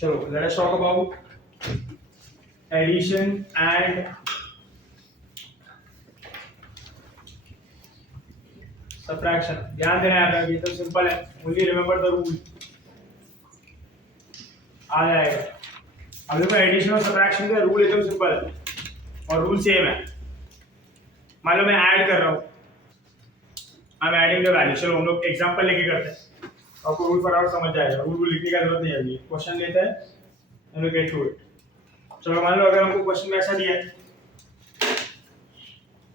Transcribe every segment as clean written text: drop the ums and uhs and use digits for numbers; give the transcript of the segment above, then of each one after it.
चलो let us talk about addition and subtraction. ध्यान देना है, ये तो सिंपल है, only remember the rule. आ जाएगा। अब देखो एडिशन और सब्ट्रैक्शन का रूल एकदम सिंपल है और रूल सेम है। मान लो मैं ऐड कर रहा हूँ, I am adding the value. चलो हम लोग एग्जांपल लेके करते हैं, आपको रूल फटाफट समझ जाएगा। रूल लिखने की जरूरत नहीं है, क्वेश्चन लेते हैं and we get through it. चलो मान लो अगर हमको क्वेश्चन में ऐसा दिया है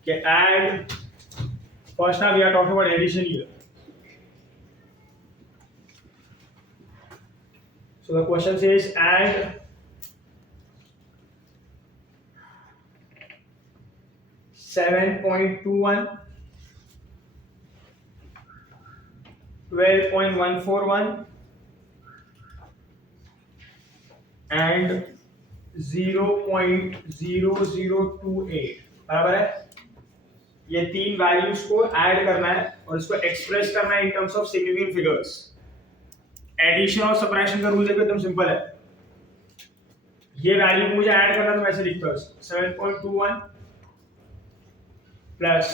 कि add, first now we are talking about addition here. So the question says add 7.21, 12.141 and 0.0028 बराबर है। ये तीन वैल्यूज को ऐड करना है और इसको एक्सप्रेस करना है in terms of significant figures. Addition और सब्ट्रैक्शन का रूल देखो एकदम सिंपल है। ये वैल्यू को मुझे ऐड करना, तो मैं ऐसे लिखता हूं 7.21 प्लस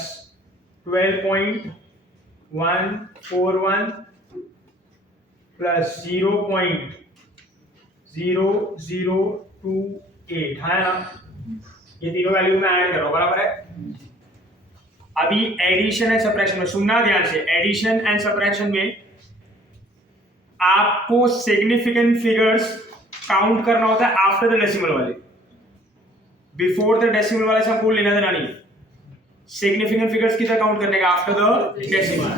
12.141 प्लस 0.0028 है ना। ये तीनों वैल्यू में ऐड कर रहा हूं, बराबर है। अभी एडिशन एंड सब्ट्रैक्शन में सुनना ध्यान से, एडिशन एंड सब्ट्रैक्शन में आपको सिग्निफिकेंट फिगर्स काउंट करना होता है आफ्टर द डेसिमल वाले। बिफोर द डेसिमल वाले से हमको लेना देना नहीं। सिग्निफिकेंट फिगर्स किधर काउंट करने का? After the decimal.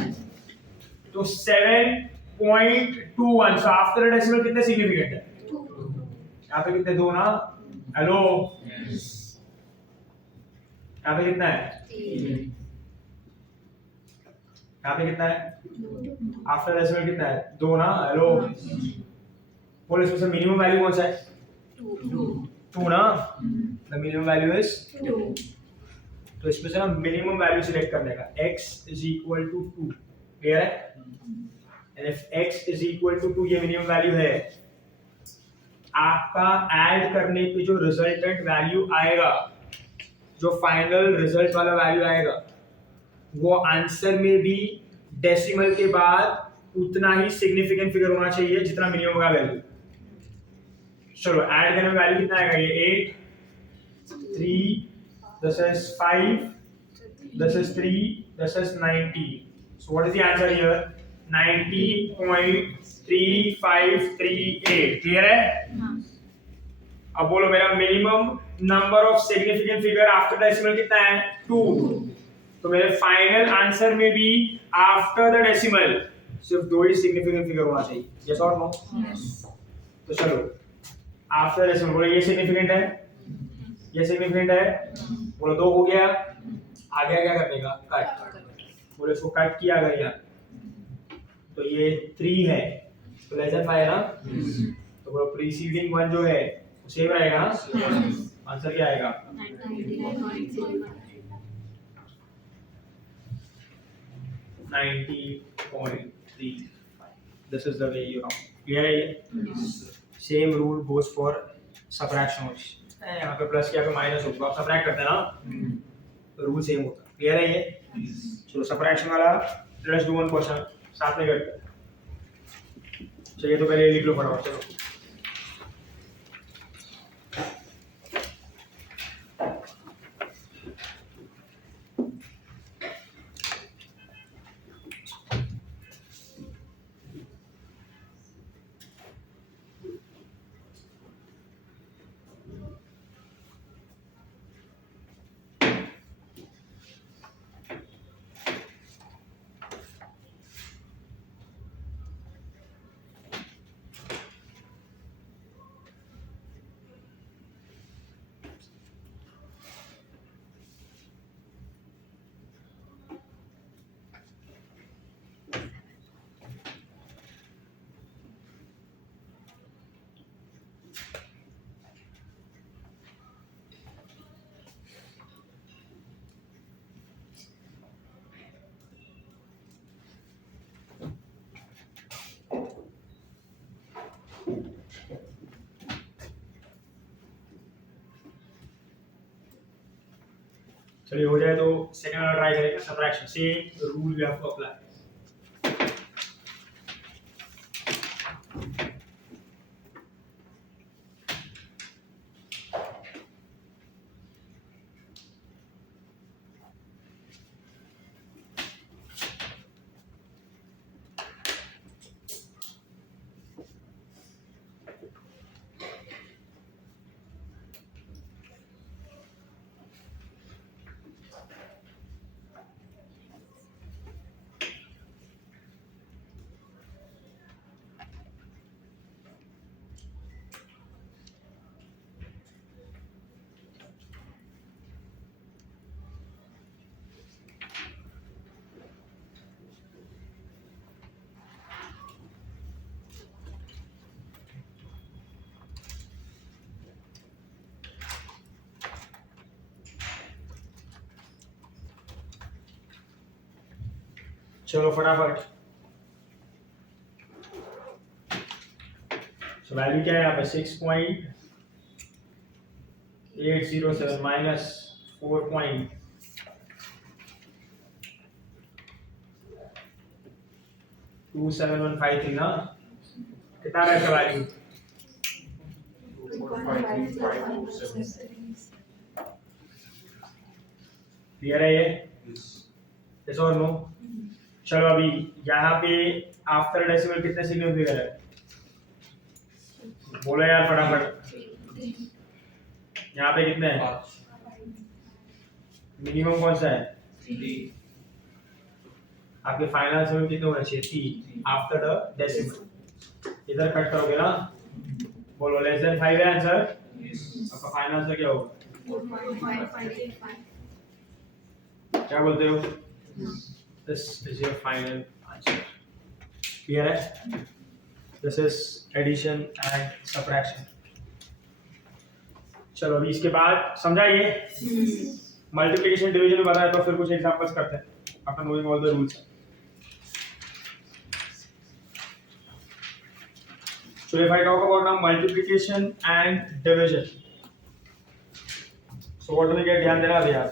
तो 7.21, सो आफ्टर द डेसिमल कितने सिग्निफिकेंट है? यहाँ पे कितने? 2 ना। हेलो, यहाँ पे कितना है? 3। यहाँ पे कितना है? आफ्टर डेसिमल कितना है? 2 ना। हेलो, बोल इसमें से मिनिमम वैल्यू कौन सा है? 2 ना। The minimum value is 2। तो इसमें से ना मिनिमम वैल्यू सिलेक्ट करने का, x is equal to 2। Clear है? And if x is equal to 2 ये मिनिमम वैल्यू है, आपका ऐड करने पे जो रिजल्टेंट वैल्यू आएगा, जो फाइनल रिजल्ट वाला वैल्यू आएगा, वो आंसर में भी डेसिमल के बाद उतना ही सिग्निफिकेंट फिगर होना चाहिए जितना मिनिमम का वैल्यू। चलो ऐड करने में वैल्यू कितना आएगा? ये 8, 3, this is 5, this is 3, this is 90. So what is the answer here? 90.3538. Clear है? अब बोलो मेरा minimum number of significant figure after decimal कितना है? 2। तो मेरे फाइनल आंसर में भी आफ्टर द डेसिमल सिर्फ 2 ही सिग्निफिकेंट फिगर होना चाहिए। यस और नो? यस। तो चलो आफ्टर डेसिमल बोलो ये सिग्निफिकेंट है, ये सिग्निफिकेंट है, बोलो 2 हो गया। आगे क्या करने का? कट। बोलो इसको कट किया गया तो ये 3 है, तो लेस देन 5 है ना। तो बोलो प्रीसीडिंग वन जो है वो सेम रहेगा ना। आंसर क्या आएगा? 90.35. This is the way you know. Clear है ये? Same rule goes for subtraction also. यहाँ पे प्लस किया पे माइनस होगा, आप सब्ट्रैक्ट करते हैं ना, तो रूल सेम होता है। क्लियर है ये? चलो सब्ट्रैक्शन वाला लेट्स डू वन क्वेश्चन साथ में करते हैं। चलिए तो पहले लिख लो फटाफट। चलो चलिए हो जाए तो सेकंड वाला ट्राई करेंगे, subtraction. Same rule we have to apply. चलो फटाफट। सो वैल्यू क्या है यहाँ पे 6.807 माइनस 4.27153 ना, कितना है इसका वैल्यू? 2.535273। क्लियर है ये? यस और नो? चलो अभी यहाँ पे आफ्टर डेसिमल कितने सिग्निफिकेंट फिगर है? बोलो यार फटाफट। यहाँ पे कितने हैं? मिनिमम कौन सा है? आपके फाइनल आंसर कितने होना चाहिए? 3 आफ्टर द डेसिमल। इधर कट करोगे ना, बोलो लेस देन 5 है आंसर। आपका फाइनल आंसर क्या होगा? 4.5585। क्या बोलते हो? This is your final answer. Clear है? This is addition and subtraction. चलो अभी इसके बाद समझाइए। मल्टीप्लिकेशन डिवीजन में बताया तो फिर कुछ एग्जांपल्स करते हैं after knowing all the rules. So if I talk about now multiplication and division, so what do we get? ध्यान देना अभी आप।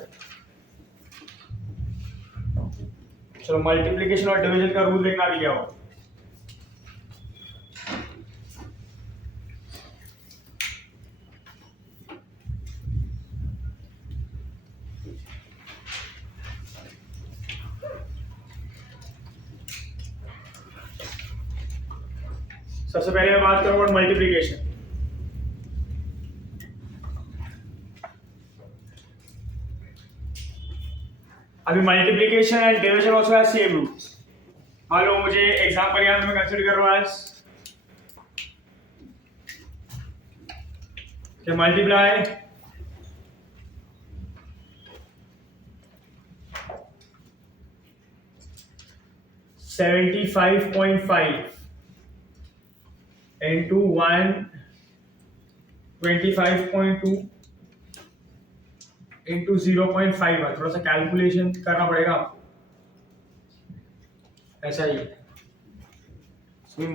चलो मल्टीप्लिकेशन और डिवीजन का रूल देखना भी क्या हो। सबसे पहले मैं बात करूंगा मल्टीप्लिकेशन। अभी multiplication and division also have same rules. मान लो मुझे एग्जांपल यहाँ में कंसीडर करो आज कि मल्टीप्लाई 75.5 into 125.2 into 0.5 है। थोड़ा सा कैलकुलेशन करना पड़ेगा ऐसा ही।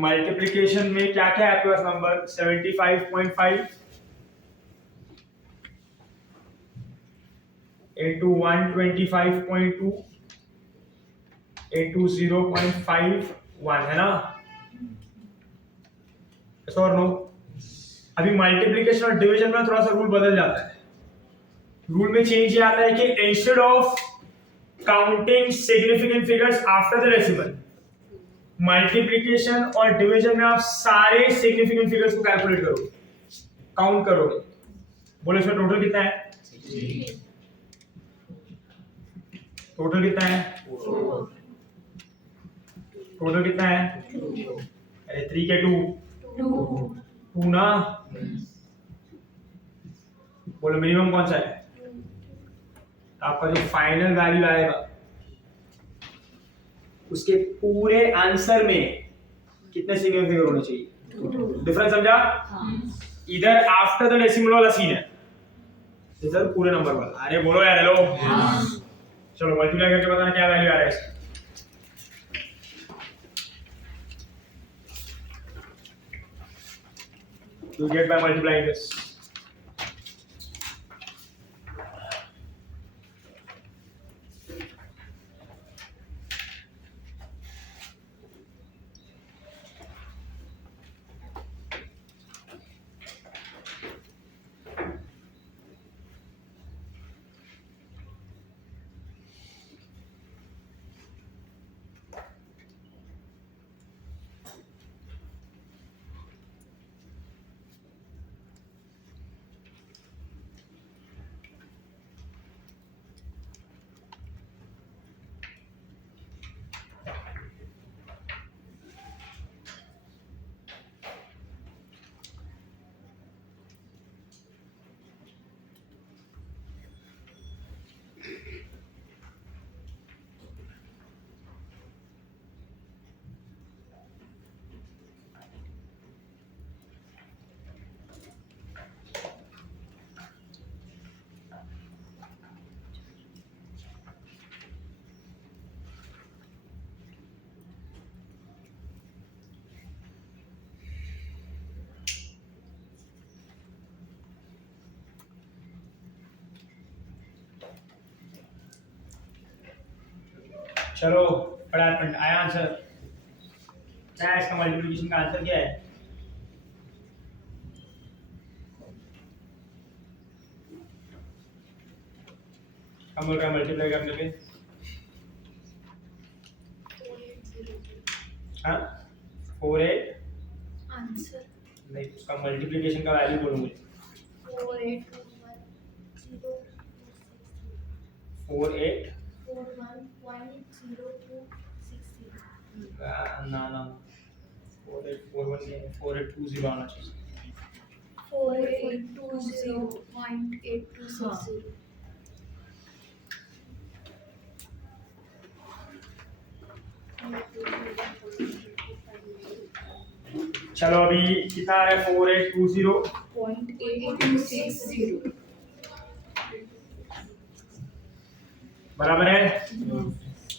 मल्टीप्लिकेशन में क्या क्या है आपके पास नंबर? 75.5 into 125.2 into 0.51 है ना? yes or no? अभी मल्टीप्लिकेशन और डिवीजन में थोड़ा सा रूल बदल जाता है। रूल में चेंज ये आता है कि instead of counting significant figures after the decimal, multiplication और डिवीजन में आप सारे सिग्निफिकेंट फिगर्स को कैलकुलेट करोगे, काउंट करोगे। बोलो इसमें टोटल कितना है? टोटल कितना है? टोटल कितना है? अरे 3 के 2 ना। बोलो मिनिमम कौन सा है? आपका जो फाइनल वैल्यू आएगा उसके पूरे आंसर में कितने सिग्निफिकेंट फिगर होने चाहिए? डिफरेंस समझा? इधर आफ्टर द डेसिमल वाला सीन है, इधर पूरे नंबर वाला। अरे बोलो यार हेलो। चलो मल्टीप्लाई करके बताना क्या वैल्यू आ रहा है इसका। You get by multiplying this. चलो फटाफट आया आंसर। क्या है इसका मल्टीप्लिकेशन का आंसर क्या है? हम बोल रहे हैं मल्टीप्लाई करने पे। 4802 हाँ 48 आंसर नहीं, उसका मल्टीप्लिकेशन का वैल्यू बोलूंगी। 482102 48 411026 ना ना 4841 नहीं 4820 आना चाहिए। 4820.8260 चलो अभी कितना है 4820 .8260 बराबर है।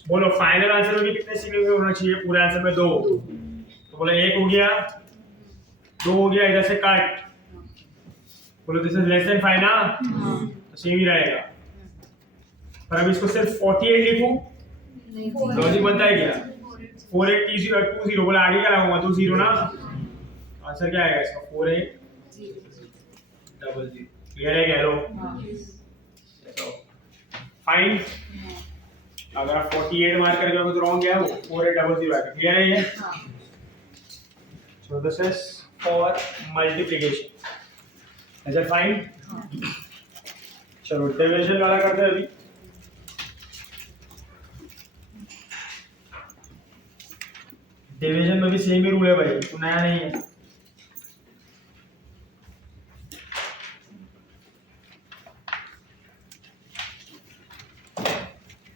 बोलो फाइनल आंसर में भी कितने सिग्निफिकेंट होना चाहिए? पूरे आंसर में 2। तो बोलो 1 हो गया, 2 हो गया, इधर से काट। बोलो दिस इज लेस देन 5 ना, तो सेम ही रहेगा। पर अब इसको सिर्फ 48 लिखूं, लॉजिक बनता है क्या? 4820 बोला आगे क्या लगाऊंगा? 20 ना, आंसर क्या आएगा इसका? 4800। क्लियर है क्या? लो फाइन। अगर आप 48 मार्क करके तो रॉन्ग गया वो 4800 आएगा। क्लियर है ये? So this is for multiplication. Is it fine? चलो डिवीजन वाला करते हैं अभी। डिवीजन में भी सेम ही रूल है भाई, तो नया नहीं है।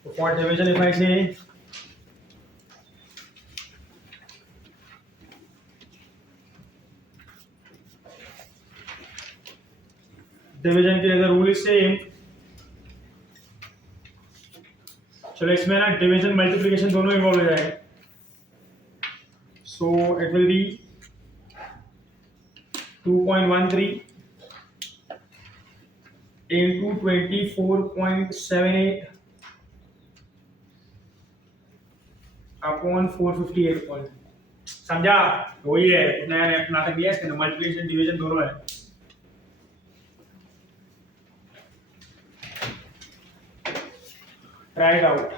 तो फॉर डिवीजन इफ आई से डिवीजन के लिए रूल इज सेम। चलो इसमें ना डिवीजन मल्टीप्लिकेशन दोनों इन्वॉल्व हो जाएंगे। So it will be 2.13 into 24.78 upon 458 समझा? वही है, नया नया नाटक दिया इसके अंदर, मल्टीप्लिकेशन डिवीजन दोनों है। Try it out.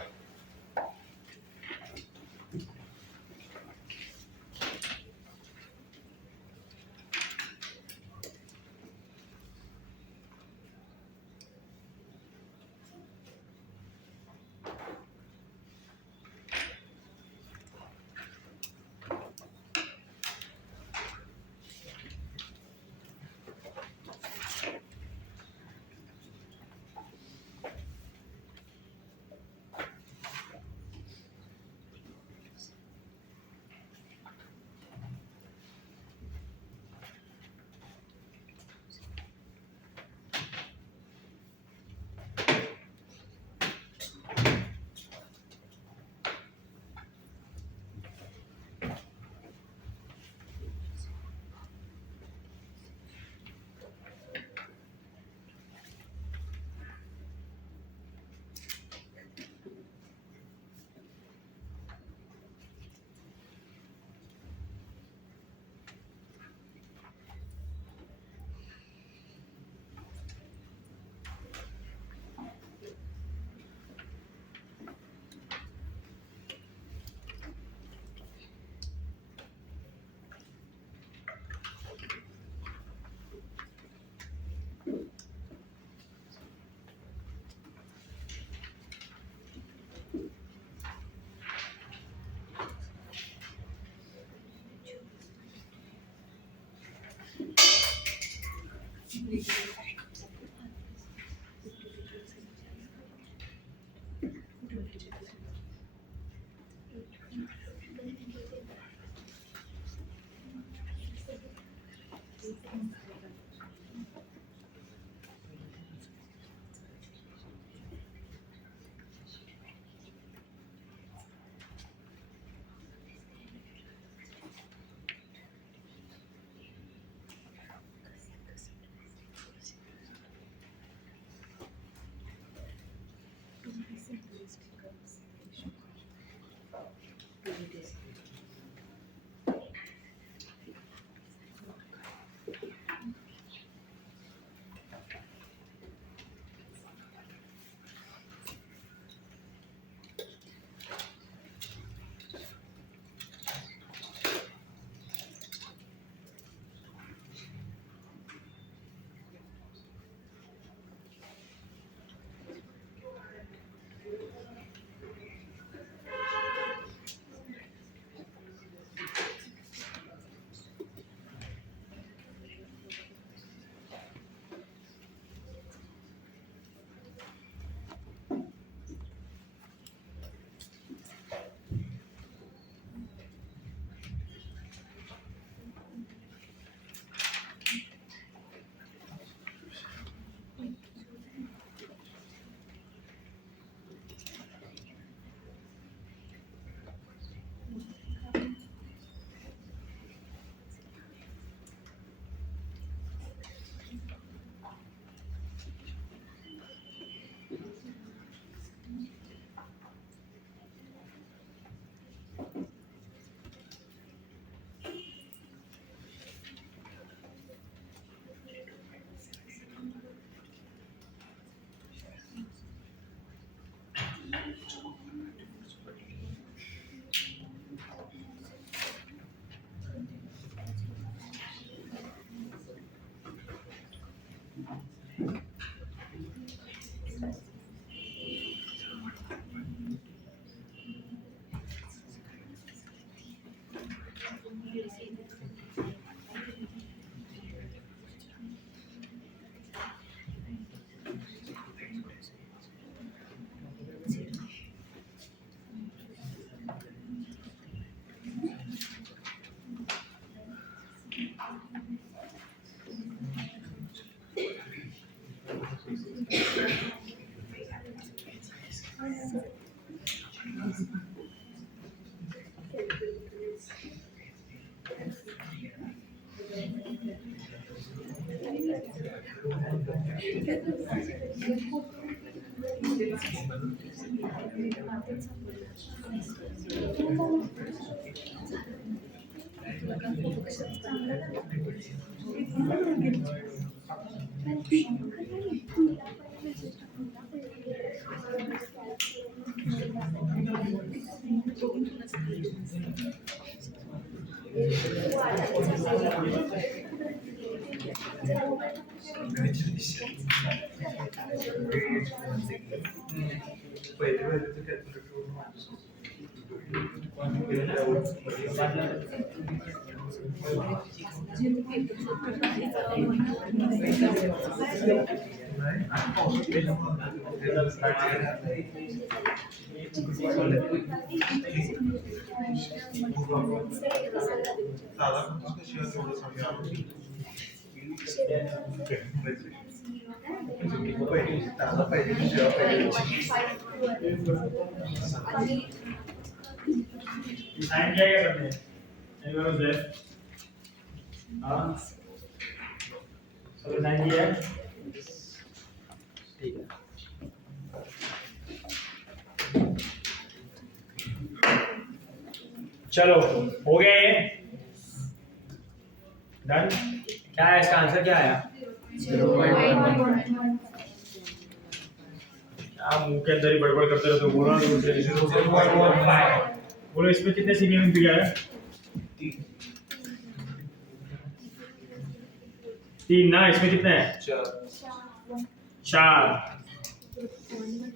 साइन किया क्या सबने? Anyone was left? हाँ, सबने साइन किया है? ठीक है। चलो, हो गया ये? डन? क्या है इसका आंसर क्या आया? क्या मुंह के अंदर ही बड़बड़ करते रहते हो? बोलो ना दूसरे। बोलो इसमें कितने सिग्निफिकेंट फिगर है? 3 ना, इसमें कितने हैं? 4।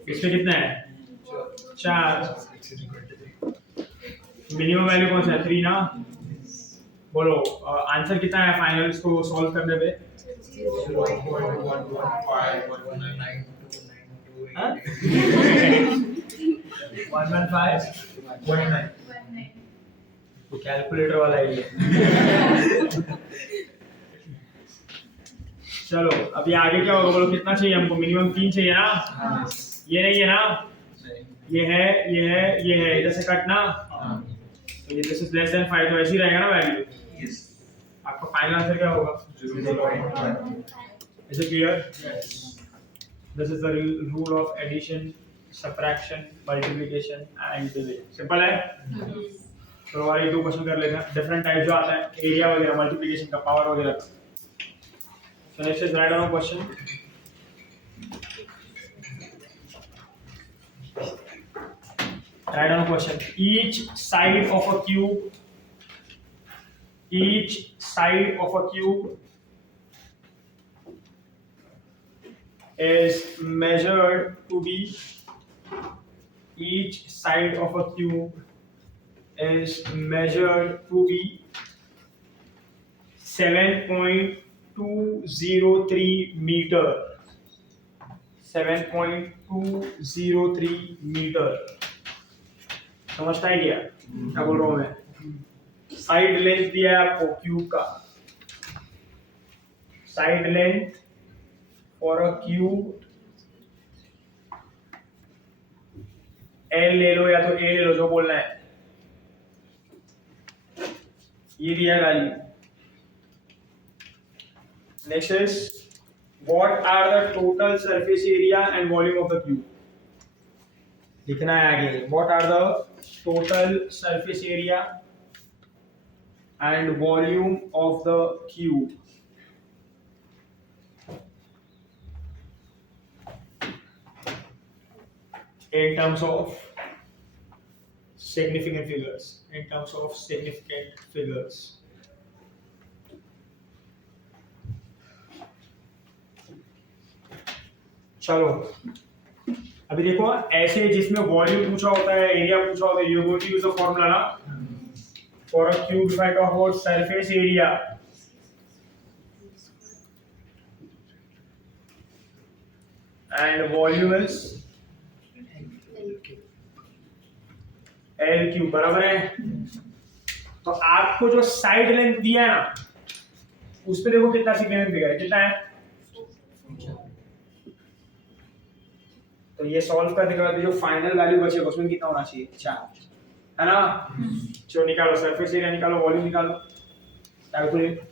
इसमें कितने हैं? 4। मिनिमम वैल्यू कौन सा है? 3 ना। बोलो आंसर कितना है फाइनल इसको सॉल्व करने पे? 115.9 तो कैलकुलेटर वाला ही है। चलो अभी आगे क्या होगा? बोलो कितना चाहिए हमको? मिनिमम 3 चाहिए ना? ये नहीं है ना? ये है, ये है, ये है, इधर से कटना। तो ये दिस इज लेस देन 5 तो ऐसे ही रहेगा ना वैल्यू? आपका फाइनल आंसर क्या होगा? 0.1। Is it clear? This is the rule of addition, subtraction, multiplication and division. Simple है? तो और एक दो क्वेश्चन कर लेते हैं। डिफरेंट टाइप जो आता है एरिया वगैरह, मल्टीप्लिकेशन का, पावर वगैरह का। So next is write down a question. Write down a question. Each side of a cube is measured to be 7.203 meter. 7.203 meter. समझता है क्या क्या बोल रहा हूँ मैं? साइड लेंथ दिया है आपको क्यूब का। Side length for a cube L ले लो या तो ए ले लो, जो बोलना है। ये दिया value. Next is what are the total surface area and volume of the cube. लिखना है आगे what are the total surface area and volume of the cube. In terms of significant figures. चलो अभी देखो ऐसे जिसमें वॉल्यूम पूछा होता है, एरिया पूछा होता है, you going to use the formula ना। For a cube, if I talk about surface area, and volume is L cube, बराबर है। तो आपको जो साइड लेंथ दिया है ना, उस पे देखो कितना सिग्निफिकेंट फिगर है, कितना है। तो ये सॉल्व करने के बाद जो फाइनल वैल्यू बचेगा उसमें कितना होना चाहिए, 4, है ना। जो निकालो, सरफेस एरिया निकालो, वॉल्यूम निकालो, कैलकुलेट।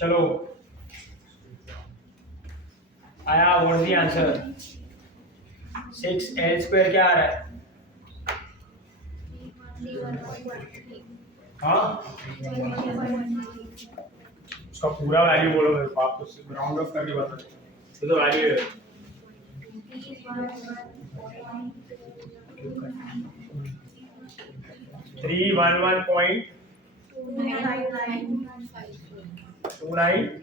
चलो आया, what is the answer. 6L² क्या आ रहा है। हाँ, उसका पूरा वैल्यू बोलो मेरे को, आप तो राउंड ऑफ करके बता दो, ये तो वैल्यू है। थ्री वन वन पॉइंट 29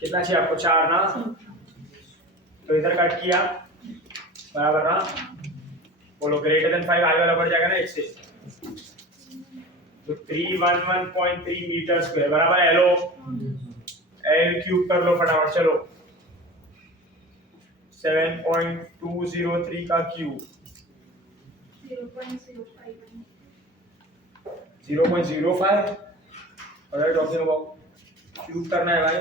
कितना चाहिए आपको, 4 ना। तो इधर कट किया, बराबर ना। बोलो ग्रेटर देन 5, आगे वाला बढ़ जाएगा ना 1 से। तो 311.3 मीटर स्क्वायर बराबर एल क्यूब कर लो फटाफट, चलो 7.203 का क्यूब 0.05। और टॉकिंग अबाउट क्यूब करना है भाई।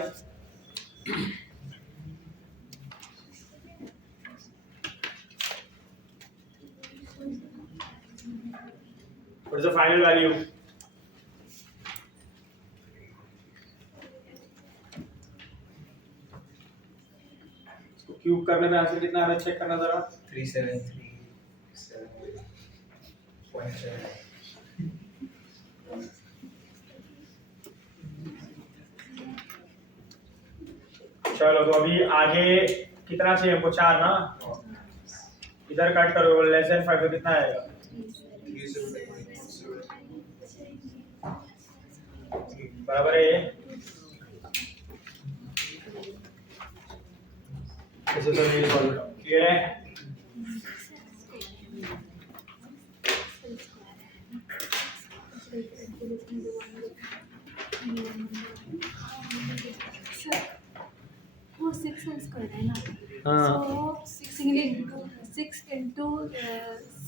What is the final value? Cube करने में आंसर कितना आ रहा है, चेक करना जरा। 373.7। चलो तो अभी आगे कितना चाहिए हमको, 4 ना। इधर कट करो, लेस देन 5 तो कितना आएगा। बराबर है ये। ऐसे तो नहीं सॉल्व क्लियर है। वो 6L² है ना। हाँ। So 6 into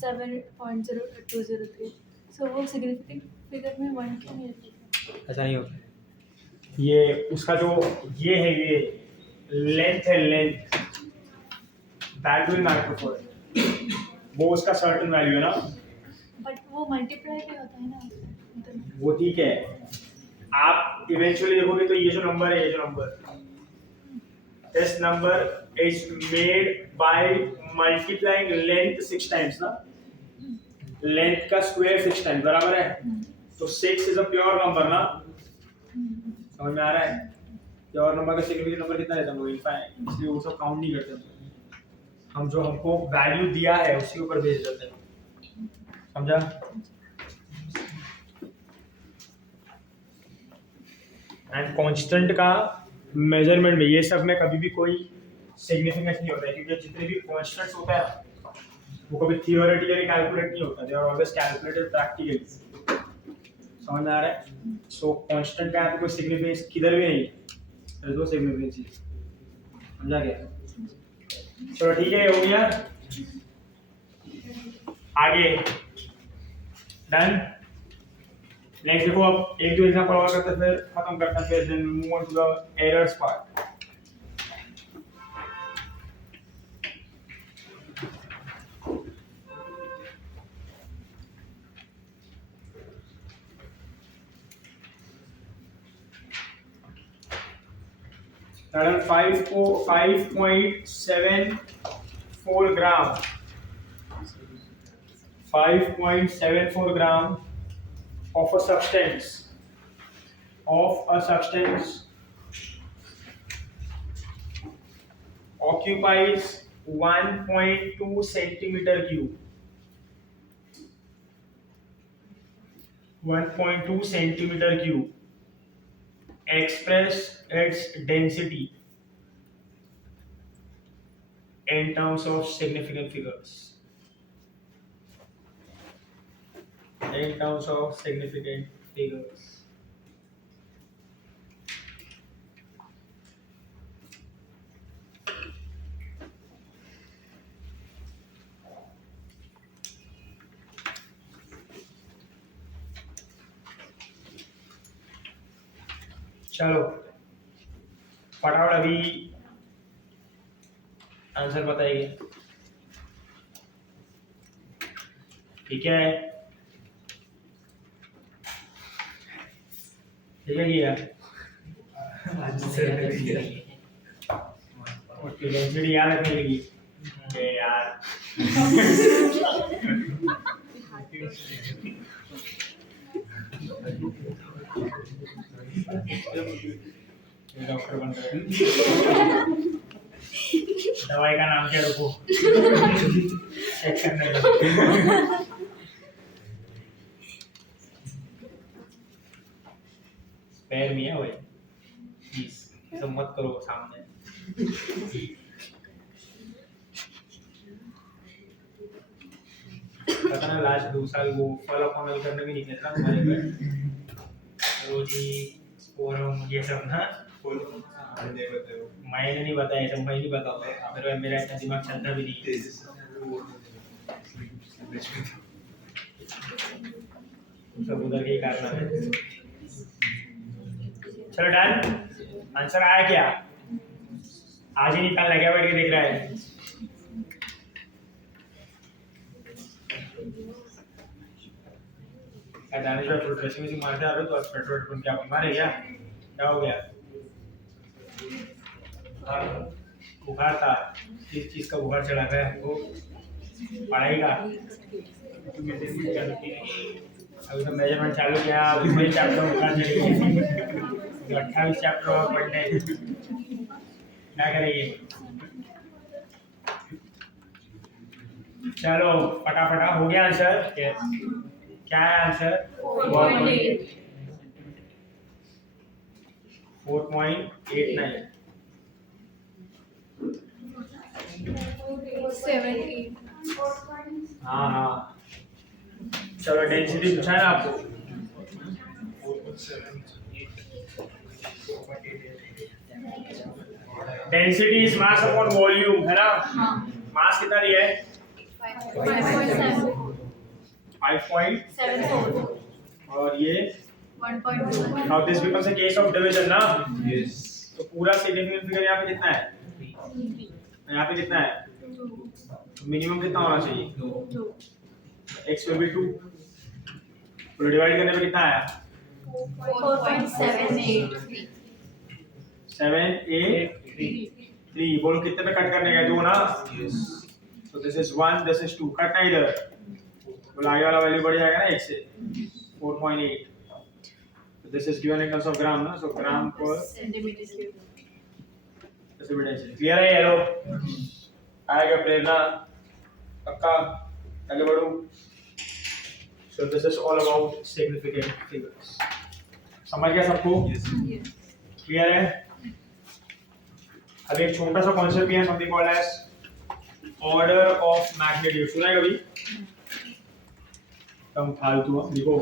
7.0203। So वो सिग्निफिकेंट फिगर में 1 क्यों नहीं है? ऐसा नहीं होता, ये उसका जो ये है, ये लेंथ है, length that will matter for, वो उसका सर्टेन वैल्यू है ना। बट वो मल्टीप्लाई भी होता है ना मतलब वो ठीक है, आप इवेंचुअली देखोगे तो ये जो नंबर है, ये जो number, this number is made by multiplying length 6 times ना, length का स्क्वायर 6 टाइम्स बराबर है, तो 6 इज अ प्योर नंबर ना, समझ में आ रहा है? प्योर नंबर का सिग्निफिकेंट नंबर कितना रहता है? हम इनफाइनाइट, इसलिए वो सब काउंट नहीं करते हम जो हमको वैल्यू दिया है उसी के ऊपर बेस करते हैं, समझा? एंड कांस्टेंट का मेजरमेंट में ये सब में कभी भी कोई सिग्निफिकेंस नहीं होता है, क्योंकि जितने भी कांस्टेंट्स होता है वो कभी थियोरेटिकली कैलकुलेट नहीं होता, they are always calculated practically, समझ में आ रहा है? सो कांस्टेंट का यहाँ पे कोई सिग्निफिकेंस किधर भी नहीं है, there's no significance, समझा गया? चलो ठीक है, हो गया, आगे डन। नेक्स्ट देखो, अब एक दो एग्जांपल और करते हैं फिर खत्म करते हैं, फिर then move on to the errors part. Around 5.74 gram, 5.74 gram of a substance occupies 1.2 centimeter cube, 1.2 centimeter cube. Express its density in terms of significant figures. In terms of significant figures. चलो फटाफट अभी answer बताइए, ठीक है? ठीक है किया? Okay, density याद रखने लगी यार। डॉक्टर बन रहे हैं। दवाई का नाम क्या रखो? चेक करने लगे। पैर में है भाई, प्लीज ऐसा मत करो सामने। पता ना लास्ट 2 साल वो फॉलो अमल करने भी नहीं देता तुम्हारे घर, रोजी और ये सब ना मैंने नहीं बताया, सब मैं नहीं बताऊंगा, मेरा इतना दिमाग चलता भी नहीं। सब उधर के कारण है। चलो डन, आंसर आया क्या? आज ही निकालना क्या, बैठ के देख रहा है? दानेश्वर फुल ड्रेसिंग में मारते आ रहे हो तो पेट्रोल क्या बीमार है क्या? क्या हो गया? बुखार था, किस चीज का बुखार चढ़ा था हमको? पढ़ाई का। अभी तो मेजरमेंट चालू किया, अभी वही चैप्टर बुखार चढ़ेगी, 28 चैप्टर और पढ़ने, क्या करेंगे? चलो फटाफटा, हो गया आंसर? क्या है आंसर? 4.89। 70। हाँ हाँ, चलो डेंसिटी पूछा है ना आपको? Density is mass upon volume, है ना? मास कितना दिया है? 5.74 और ये 1.2। Now this becomes a case of division ना? यस। तो पूरा सिग्निफिकेंट फिगर यहाँ पे कितना है? यहाँ पे कितना है? तो मिनिमम कितना होना चाहिए? 2। x will be 2, तो डिवाइड करने पे कितना आया 4.783. 783. बोलो कितने पे कट करने का 2 ना, so this is 1, this is 2, कटना इधर, बोलो आगे वाला वैल्यू बढ़ जाएगा ना 1 से 4.8. so this is given in terms of gram ना, so gram per Centimeter cube. Clear है? हेलो आएगा प्रेरणा पक्का, आगे बढ़ो. So this is all about significant figures. समझ गया सबको? Yes. क्लियर है? अब एक छोटा सा कॉन्सेप्ट भी है, something called as order of magnitude. सुना है कभी? कम फालतू है, देखो.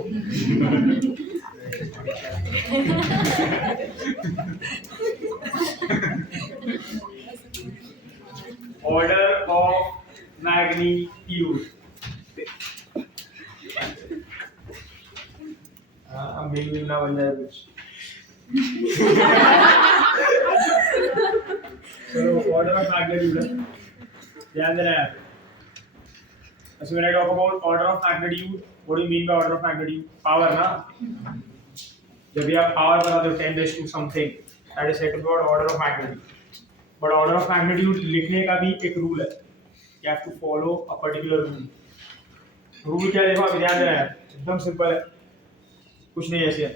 Order of magnitude. अब मिल ना बन जाए कुछ. चलो ऑर्डर ऑफ मैग्नीट्यूड ध्यान देना है. So when I talk about order of magnitude, what do you mean by order of magnitude? Power ना. जब भी आप power बनाते हो 10 raised to something, that is said to be order of magnitude. But order of magnitude लिखने का भी एक रूल है. You have to follow a particular rule. Rule क्या देखो आप ध्यान देना है. एकदम सिंपल है. कुछ नहीं ऐसे है.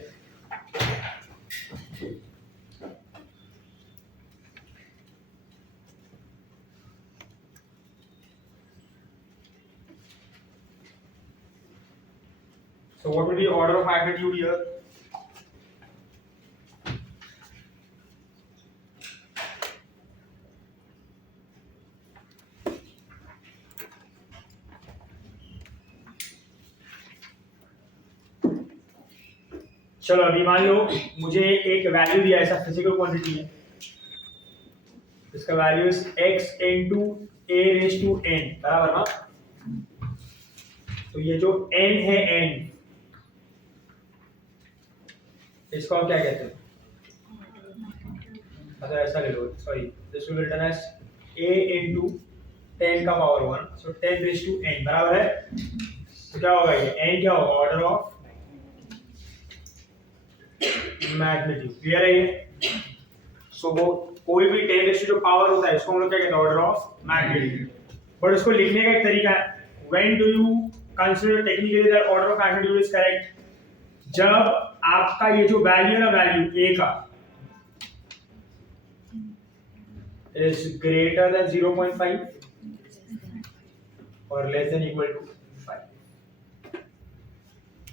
So what will be order of magnitude here? चलो अभी मान लो मुझे एक वैल्यू दिया, ऐसा फिजिकल क्वांटिटी है, इसका value is x into a raised to n, बराबर ना. तो ये जो n है n, इसको हम क्या कहते हैं? अच्छा ऐसा ले लो, sorry this will be written as a into 10 का power 1, so 10 raised to n बराबर है. तो क्या होगा ये n क्या होगा? Order of magnitude. क्लियर है ये? सो वो कोई भी 10 raised to जो पावर होता है इसको हम लोग क्या कहते हैं? Order of magnitude. बट इसको लिखने का एक तरीका है. When do you consider technically that order of magnitude is correct? जब आपका ये जो वैल्यू है ना, वैल्यू a का is greater than 0.5 और less than equal to 5.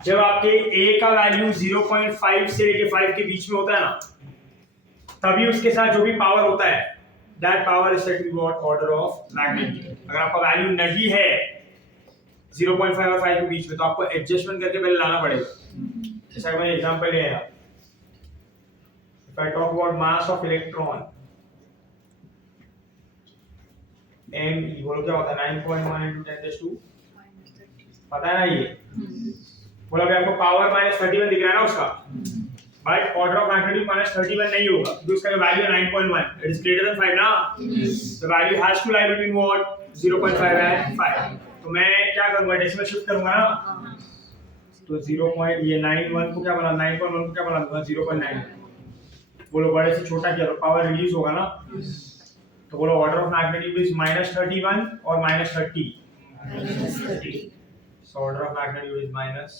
जब आपके a का वैल्यू 0.5 से लेके 5 के बीच में होता है ना, तभी उसके साथ जो भी पावर होता है that power is said to be what? order of magnitude. अगर आपका वैल्यू नहीं है 0.5 और 5 के बीच में तो आपको एडजस्टमेंट करके पहले लाना पड़ेगा. जैसा मैंने एग्जांपल लिया है, if I talk about mass of electron m, बोलो क्या होता है? 9.1 into 10 raised to, पता है ना ये? बोला भी आपको पावर -31 दिख रहा है ना उसका, बट ऑर्डर ऑफ मैग्नीट्यूड -31 नहीं होगा क्योंकि उसका वैल्यू है 9.1. इट इज ग्रेटर देन 5 ना. The value has to lie between what? 0.5 and 5. तो मैं क्या करूंगा? डेसिमल शिफ्ट करूंगा ना. तो 0. ये 9.1 को क्या बना? 9.1 को क्या बना दूंगा? 0.9. बोलो बड़े से छोटा किया तो पावर रिड्यूस होगा ना. तो बोलो ऑर्डर ऑफ मैग्नीट्यूड इज -31 और -30. So order of magnitude is -30.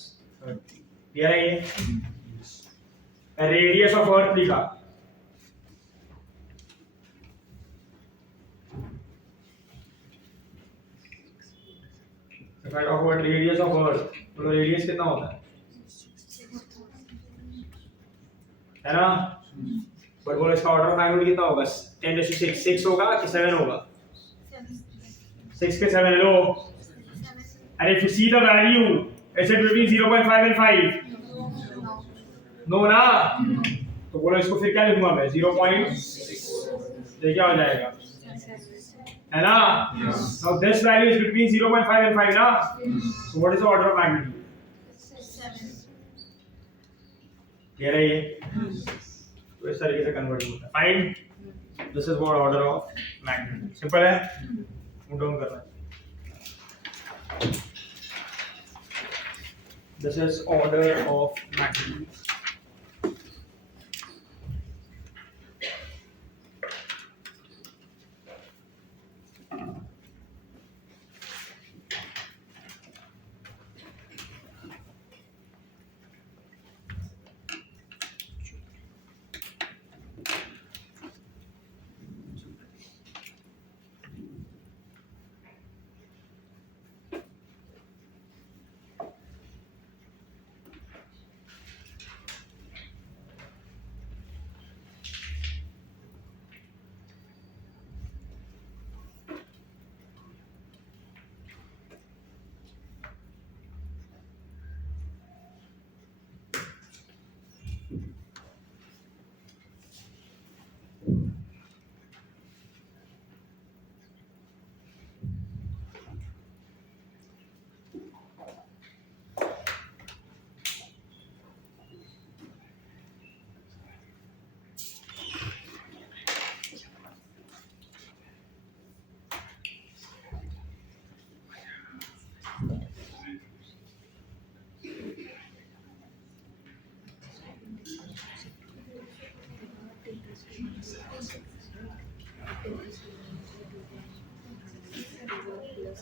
Clear है ये? रेडियस ऑफ अर्थ लिखा. If I talk about radius of Earth, तो रेडियस कितना होता है ना? बट बोलो इसका ऑर्डर ऑफ मैग्नीट्यूड कितना होगा? 10 raised to 6. 6 होगा कि 7 होगा? 6 के 7. Hello, and if you see the value, is it between 0.5 and 5? No ना. तो बोलो इसको फिर क्या लिखूंगा मैं? 0.6. ये क्या हो जाएगा? है ना? Now this value is between 0.5 and 5 ना. So what is the order of magnitude? 7. Clear है ये? तो इस तरीके से कन्वर्ट होता है. Fine. This is what order of magnitude. Simple है. नोट डाउन करना है. This is order of magnitude.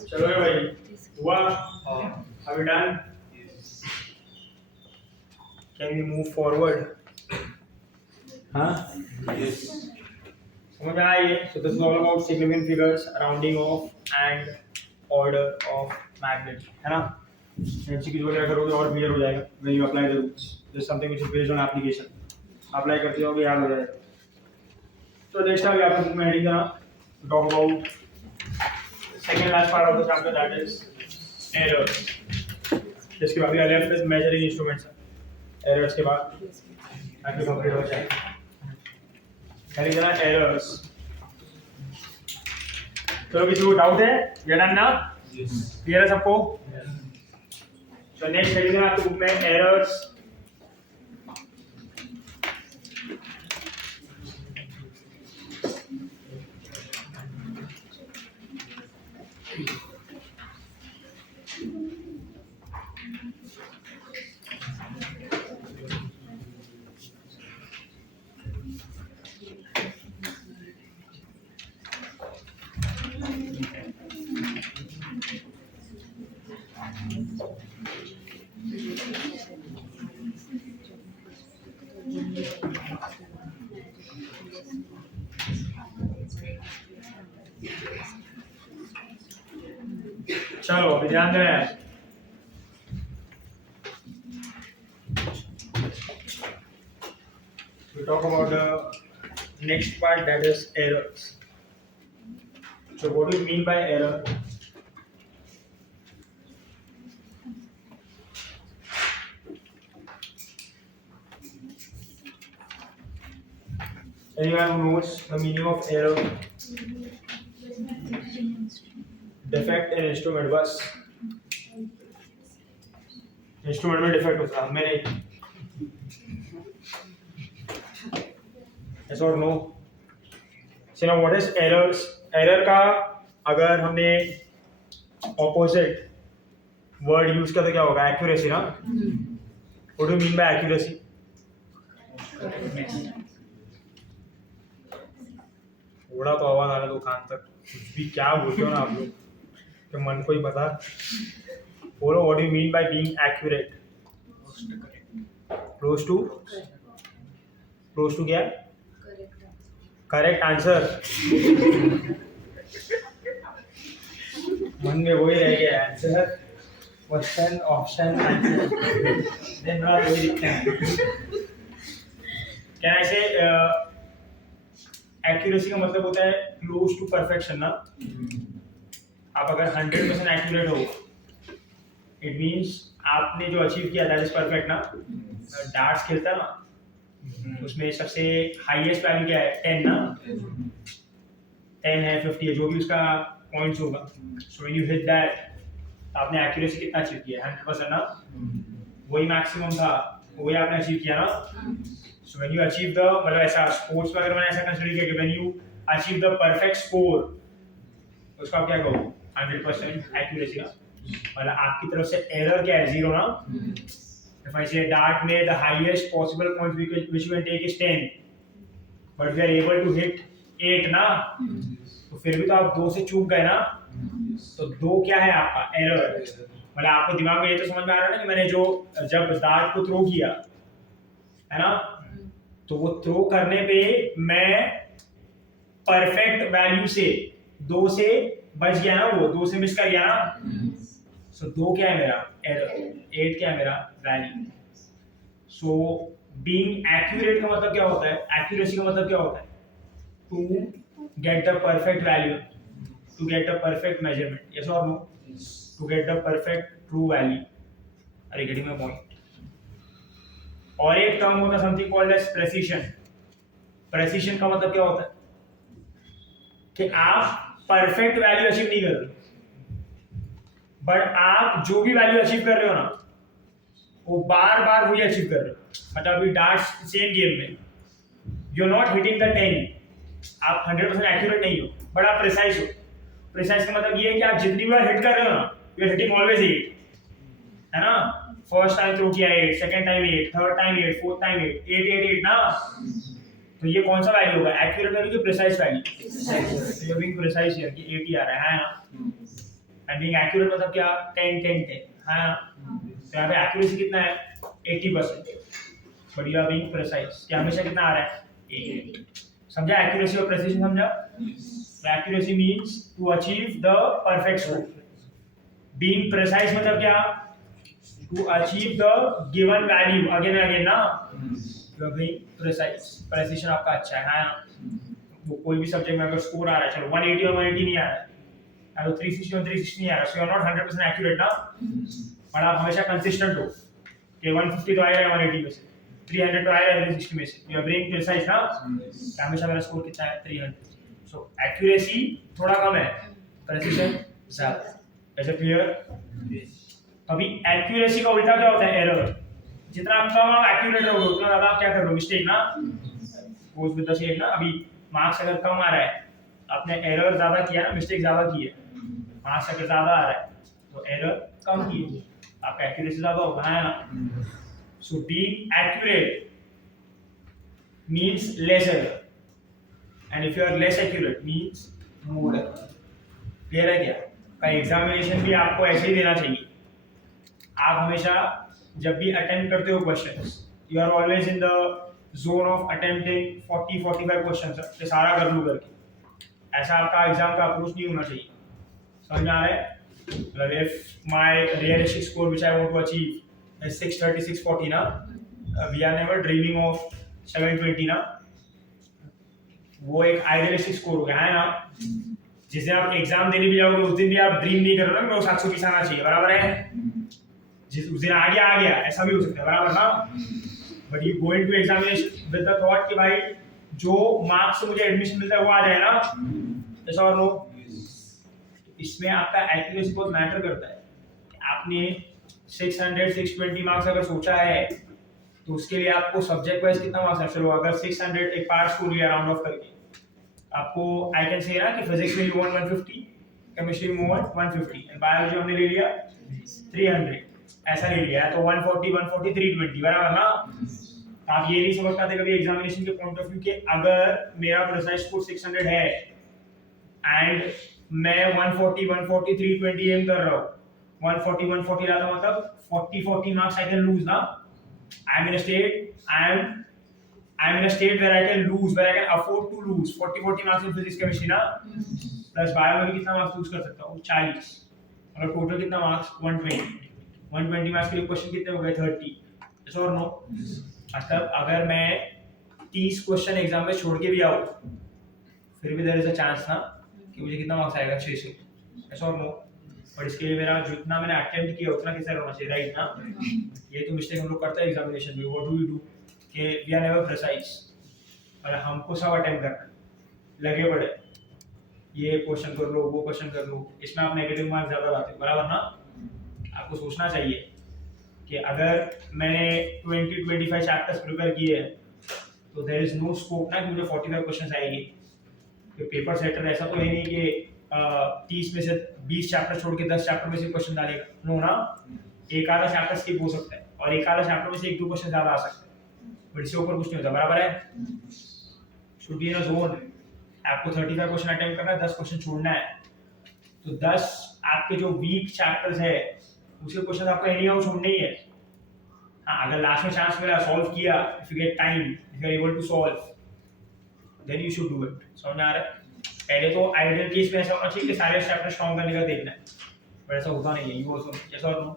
चलो भाई हुआ Are we done? Can we move forward? Huh? Yes. समझ में आया ये? So this is all about significant figures, rounding off and order of magnitude, है ना? MCQ वगैरह करोगे और क्लियर हो जाएगा when you apply the rules. This is something which is based on application. Apply करते हो याद हो जाएगा. So next time we have to heading to talk about second last part of the chapter, that is errors. जिसके बाद left is measuring instruments. Errors के बाद आगे कंप्लीट हो जाएगा. हेडिंग देना errors. चलो किसी को डाउट है? ये डन ना? Yes. क्लियर है सबको? तो नेक्स्ट हेडिंग है आपके बुक में errors. चलो अभी ध्यान दें. We talk about the next part, that is errors. So what do you mean by error? Anyone who knows the meaning of error? Defect in instrument, बस इंस्ट्रूमेंट में defect होता है, हमें नहीं. Yes or no? So now what is errors? Error का अगर हमने opposite word use किया तो क्या होगा? Accuracy ना? What do you mean by accuracy? थोड़ा तो आवाज आने दो कान तक. कुछ भी क्या बोलते हो ना आप लोग, कि मन को ही पता. बोलो what do you mean by being accurate? Close to क्या? Correct answer. मन में वही रह गया आंसर. क्वेश्चन ऑप्शन आंसर दिन रात वही दिखते हैं. क्या ऐसे एक्यूरेसी का मतलब होता है क्लोज टू परफेक्शन ना. आप अगर 100% एक्यूरेट हो, इट मींस आपने जो अचीव किया दैट इज परफेक्ट ना. डार्ट्स खेलता ना, उसमें सबसे हाईएस्ट वैल्यू क्या है? 10 ना. 10 है, 50 है, जो भी उसका पॉइंट्स होगा. So when you hit that, आपने एक्यूरेसी कितना अचीव किया? 100% ना. वही मैक्सिमम था, वही आपने अचीव किया ना. So when you achieve the, मतलब ऐसा स्पोर्ट्स में अगर मैंने ऐसा कंसीडर किया कि when you achieve the perfect score, उसको आप क्या कहो? 100% एक्यूरेसी ना. मतलब आपकी तरफ से एरर क्या है, 0 ना. If I say dart में the highest possible point which you can take is 10, but we are able to hit 8 ना, तो फिर भी तो आप 2 से चूक गए ना. तो 2 क्या है आपका एरर. मतलब आपको दिमाग में ये तो समझ में आ रहा है ना कि मैंने जो जब डार्ट को थ्रो किया है ना, तो वो थ्रो करने पे मैं परफेक्ट वैल्यू से 2 से बच गया ना, वो 2 से मिस कर गया ना. सो 2 क्या है मेरा एरर, 8 क्या है मेरा वैल्यू. सो बीइंग एक्यूरेट का मतलब क्या होता है, एक्यूरेसी का मतलब क्या होता है, to get the perfect value, to get the perfect measurement. Yes और no, to get the perfect true value. Are getting my point. और एक टर्म होता है something called as precision. Precision का मतलब क्या होता है कि आप परफेक्ट वैल्यू अचीव नहीं कर रहे, बट आप जो भी वैल्यू अचीव कर रहे हो ना, वो बार बार वही अचीव कर रहे हो. मतलब अभी डार्ट सेम गेम में you are not hitting the 10, आप 100% एक्यूरेट नहीं हो, बट आप प्रिसाइज हो. प्रिसाइज का मतलब ये है कि आप जितनी बार हिट कर रहे हो ना, यू आर हिटिंग ऑलवेज 8, है ना. फर्स्ट टाइम थ्रो किया 8, second time 8, third time 8, fourth time 8, 8 8 8 ना. तो ये कौन सा वैल्यू होगा, एक्यूरेट वैल्यू की precise value. You are being precise here कि 8 ही आ रहा है ना. एंड बीइंग एक्यूरेट मतलब क्या, 10 10 10 है ना. तो यहाँ पे एक्यूरेसी कितना है 80%, but you are being precise कि हमेशा कितना आ रहा है 80. समझा एक्यूरेसी और प्रिसिजन समझा. Accuracy means to achieve the perfect score. Being precise मतलब क्या, to achieve the given value again and again ना. You are being precise. Precision आपका अच्छा है ना. वो कोई भी सब्जेक्ट में अगर स्कोर आ रहा है, चलो 180 और 180 नहीं आ रहा है, अगर 360 और 360 नहीं आ रहा, so you are not 100% accurate ना. पर आप हमेशा कंसिस्टेंट हो कि 150 तो आएगा 180 में से, 300 तो आएगा 360 में से. यू आर बीइंग प्रिसाइज ना. हमेशा मेरा स्कोर कितना है 300. सो एक्यूरेसी थोड़ा कम है, प्रिसिजन ज्यादा. ऐसे क्लियर. अभी एक्यूरेसी का उल्टा क्या होता है, एरर. जितना आप कम आप एक्यूरेट रहोगे उतना ज्यादा आप क्या कर रहे हो, मिस्टेक ना. गोज विद द सेम ना. अभी मार्क्स अगर कम आ रहा है, आपने एरर ज्यादा किया ना, मिस्टेक ज्यादा की है. मार्क्स अगर ज्यादा आ रहा है तो एरर कम की है, आपका एक्यूरेसी ज्यादा होगा, है ना. So being accurate means less error, and if you are less accurate means more error. Clear है क्या. का एग्जामिनेशन भी आपको ऐसे ही देना चाहिए. आप हमेशा जब भी अटेम्प्ट करते हो questions, you are always in the zone of attempting 40-45 questions ये सारा कर लूं करके. ऐसा आपका एग्जाम का अप्रोच नहीं होना चाहिए. समझ में आ रहा है. मतलब if my realistic score which I want to achieve is 630 640 ना, we are never dreaming of 720 ना. वो एक आइडियलिस्टिक स्कोर हो गया, है ना. जिस दिन आप एग्जाम देने भी जाओगे उस दिन भी आप ड्रीम नहीं कर रहे हो ना 720 आना चाहिए, बराबर है. जिस उस दिन आ गया ऐसा भी हो सकता है, बराबर ना. But you go into examination with the thought कि भाई जो मार्क्स से मुझे एडमिशन मिलता है वो आ जाए ना. ऐसा और नो. इसमें आपका एक्यूरेसी बहुत मैटर करता है. आपने 600 620 मार्क्स अगर सोचा है तो उसके लिए आपको सब्जेक्ट वाइज कितना मार्क्स है. चलो अगर 600 एक पार स्कोर लिया राउंड ऑफ करके, आपको आई कैन से ना कि फिजिक्स में यू वांट 150, केमिस्ट्री में 150, एंड बायोलॉजी हमने ले लिया 300, ऐसा ले लिया तो 140 140 320, बराबर ना. आप ये नहीं समझ पाते कभी एग्जामिनेशन के पॉइंट ऑफ व्यू के, अगर मेरा प्रिसाइज स्कोर 600 है एंड मैं 140 140 320 एम कर रहा हूँ, 140 140 लाता मतलब 40 मार्क्स आई कैन लूज ना. I'm in a state where I can lose, where I can afford to lose 40 marks in physics chemistry ना. प्लस बायो में कितना मार्क्स लूज कर सकता हूँ 40, और टोटल कितना मार्क्स 120 मार्क्स के लिए क्वेश्चन कितने हो गए 30. यस और नो. मतलब अगर मैं 30 क्वेश्चन एग्जाम में छोड़ के भी आऊँ फिर भी देयर इज अ चांस ना कि मुझे कितना मार्क्स आएगा 600. यस और नो. और इसके लिए मेरा जितना मैंने अटेम्प्ट किया उतना कैसा होना चाहिए, राइट ना. ये तो मिस्टेक हम लोग करते हैं एग्जामिनेशन में. व्हाट डू वी डू कि वी आर नेवर प्रिसाइज, और हमको सब अटेम्प्ट करना है, लगे पड़े ये क्वेश्चन कर लो वो क्वेश्चन कर लो. इसमें आप नेगेटिव मार्क्स ज्यादा लाते हो, बराबर ना. आपको सोचना चाहिए कि अगर मैंने 20-25 चैप्टर्स प्रिपेयर किए हैं तो देयर इज नो स्कोप ना कि मुझे 45 क्वेश्चंस आएंगे. कि पेपर सेटर ऐसा तो है नहीं कि 30 में से 20 चैप्टर छोड़ के 10 चैप्टर में से क्वेश्चन डालेगा? नो ना, एक आधा चैप्टर स्किप हो सकता है और एक आधा चैप्टर में से एक दो क्वेश्चन ज्यादा आ सकते हैं, बट इससे ऊपर कुछ नहीं होता, बराबर है? Should be in a zone. आपको 35 क्वेश्चन अटेम्प्ट करना है, 10 क्वेश्चन छोड़ना है, तो 10 आपके जो वीक चैप्टर्स है उसके क्वेश्चन आपको एनी हाउ छोड़ने ही है। हाँ, अगर लास्ट में चांस मिला, सॉल्व किया, if you get time, if you are able to solve, then you should do it. समझ में आ रहा है? पहले तो आइडियल केस में ऐसा होना चाहिए कि सारे चैप्टर स्ट्रॉन्ग करने का देखना है, पर ऐसा होता नहीं है। यू आल्सो यस और नो,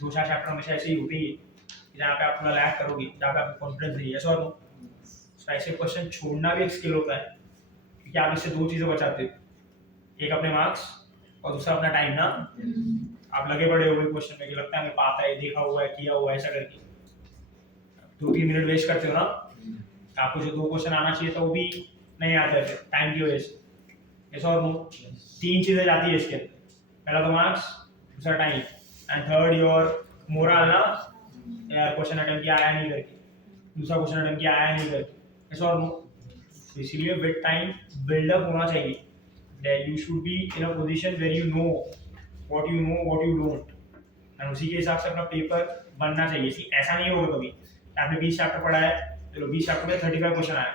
दो चार चैप्टर हमेशा ऐसे ही होते ही है जहाँ पे आप थोड़ा लैग करोगे, जहाँ पे आपको कॉन्फिडेंस नहीं है। यस और नो, सो ऐसे क्वेश्चन छोड़ना भी एक स्किल होता है, क्योंकि आप इससे दो चीज़ें बचाते हो, एक अपने मार्क्स और दूसरा अपना टाइम ना। आप लगे बड़े हो गए क्वेश्चन में कि लगता है हमें पता है, देखा हुआ है, किया हुआ है, ऐसा करके 2-3 मिनट वेस्ट करते हो ना, आपको जो दो क्वेश्चन आना चाहिए था वो भी नहीं आता है फिर टाइम की वजह से। ऐसा और नो, तीन चीजें जाती है इसके अंदर, पहला तो मार्क्स, दूसरा time, and third your moral ना, यार क्वेश्चन अटेम्प्ट किया आया नहीं करके, दूसरा क्वेश्चन अटेम्प्ट किया आया नहीं करके। ऐसा और नो, इसीलिए विद टाइम बिल्डअप होना चाहिए, that you should be in a position where you know what you don't, and उसी के हिसाब से अपना पेपर बनना चाहिए। ऐसा नहीं होगा कभी आपने 20 चैप्टर पढ़ा है, चलो 20 चैप्टर में 35 क्वेश्चन आए,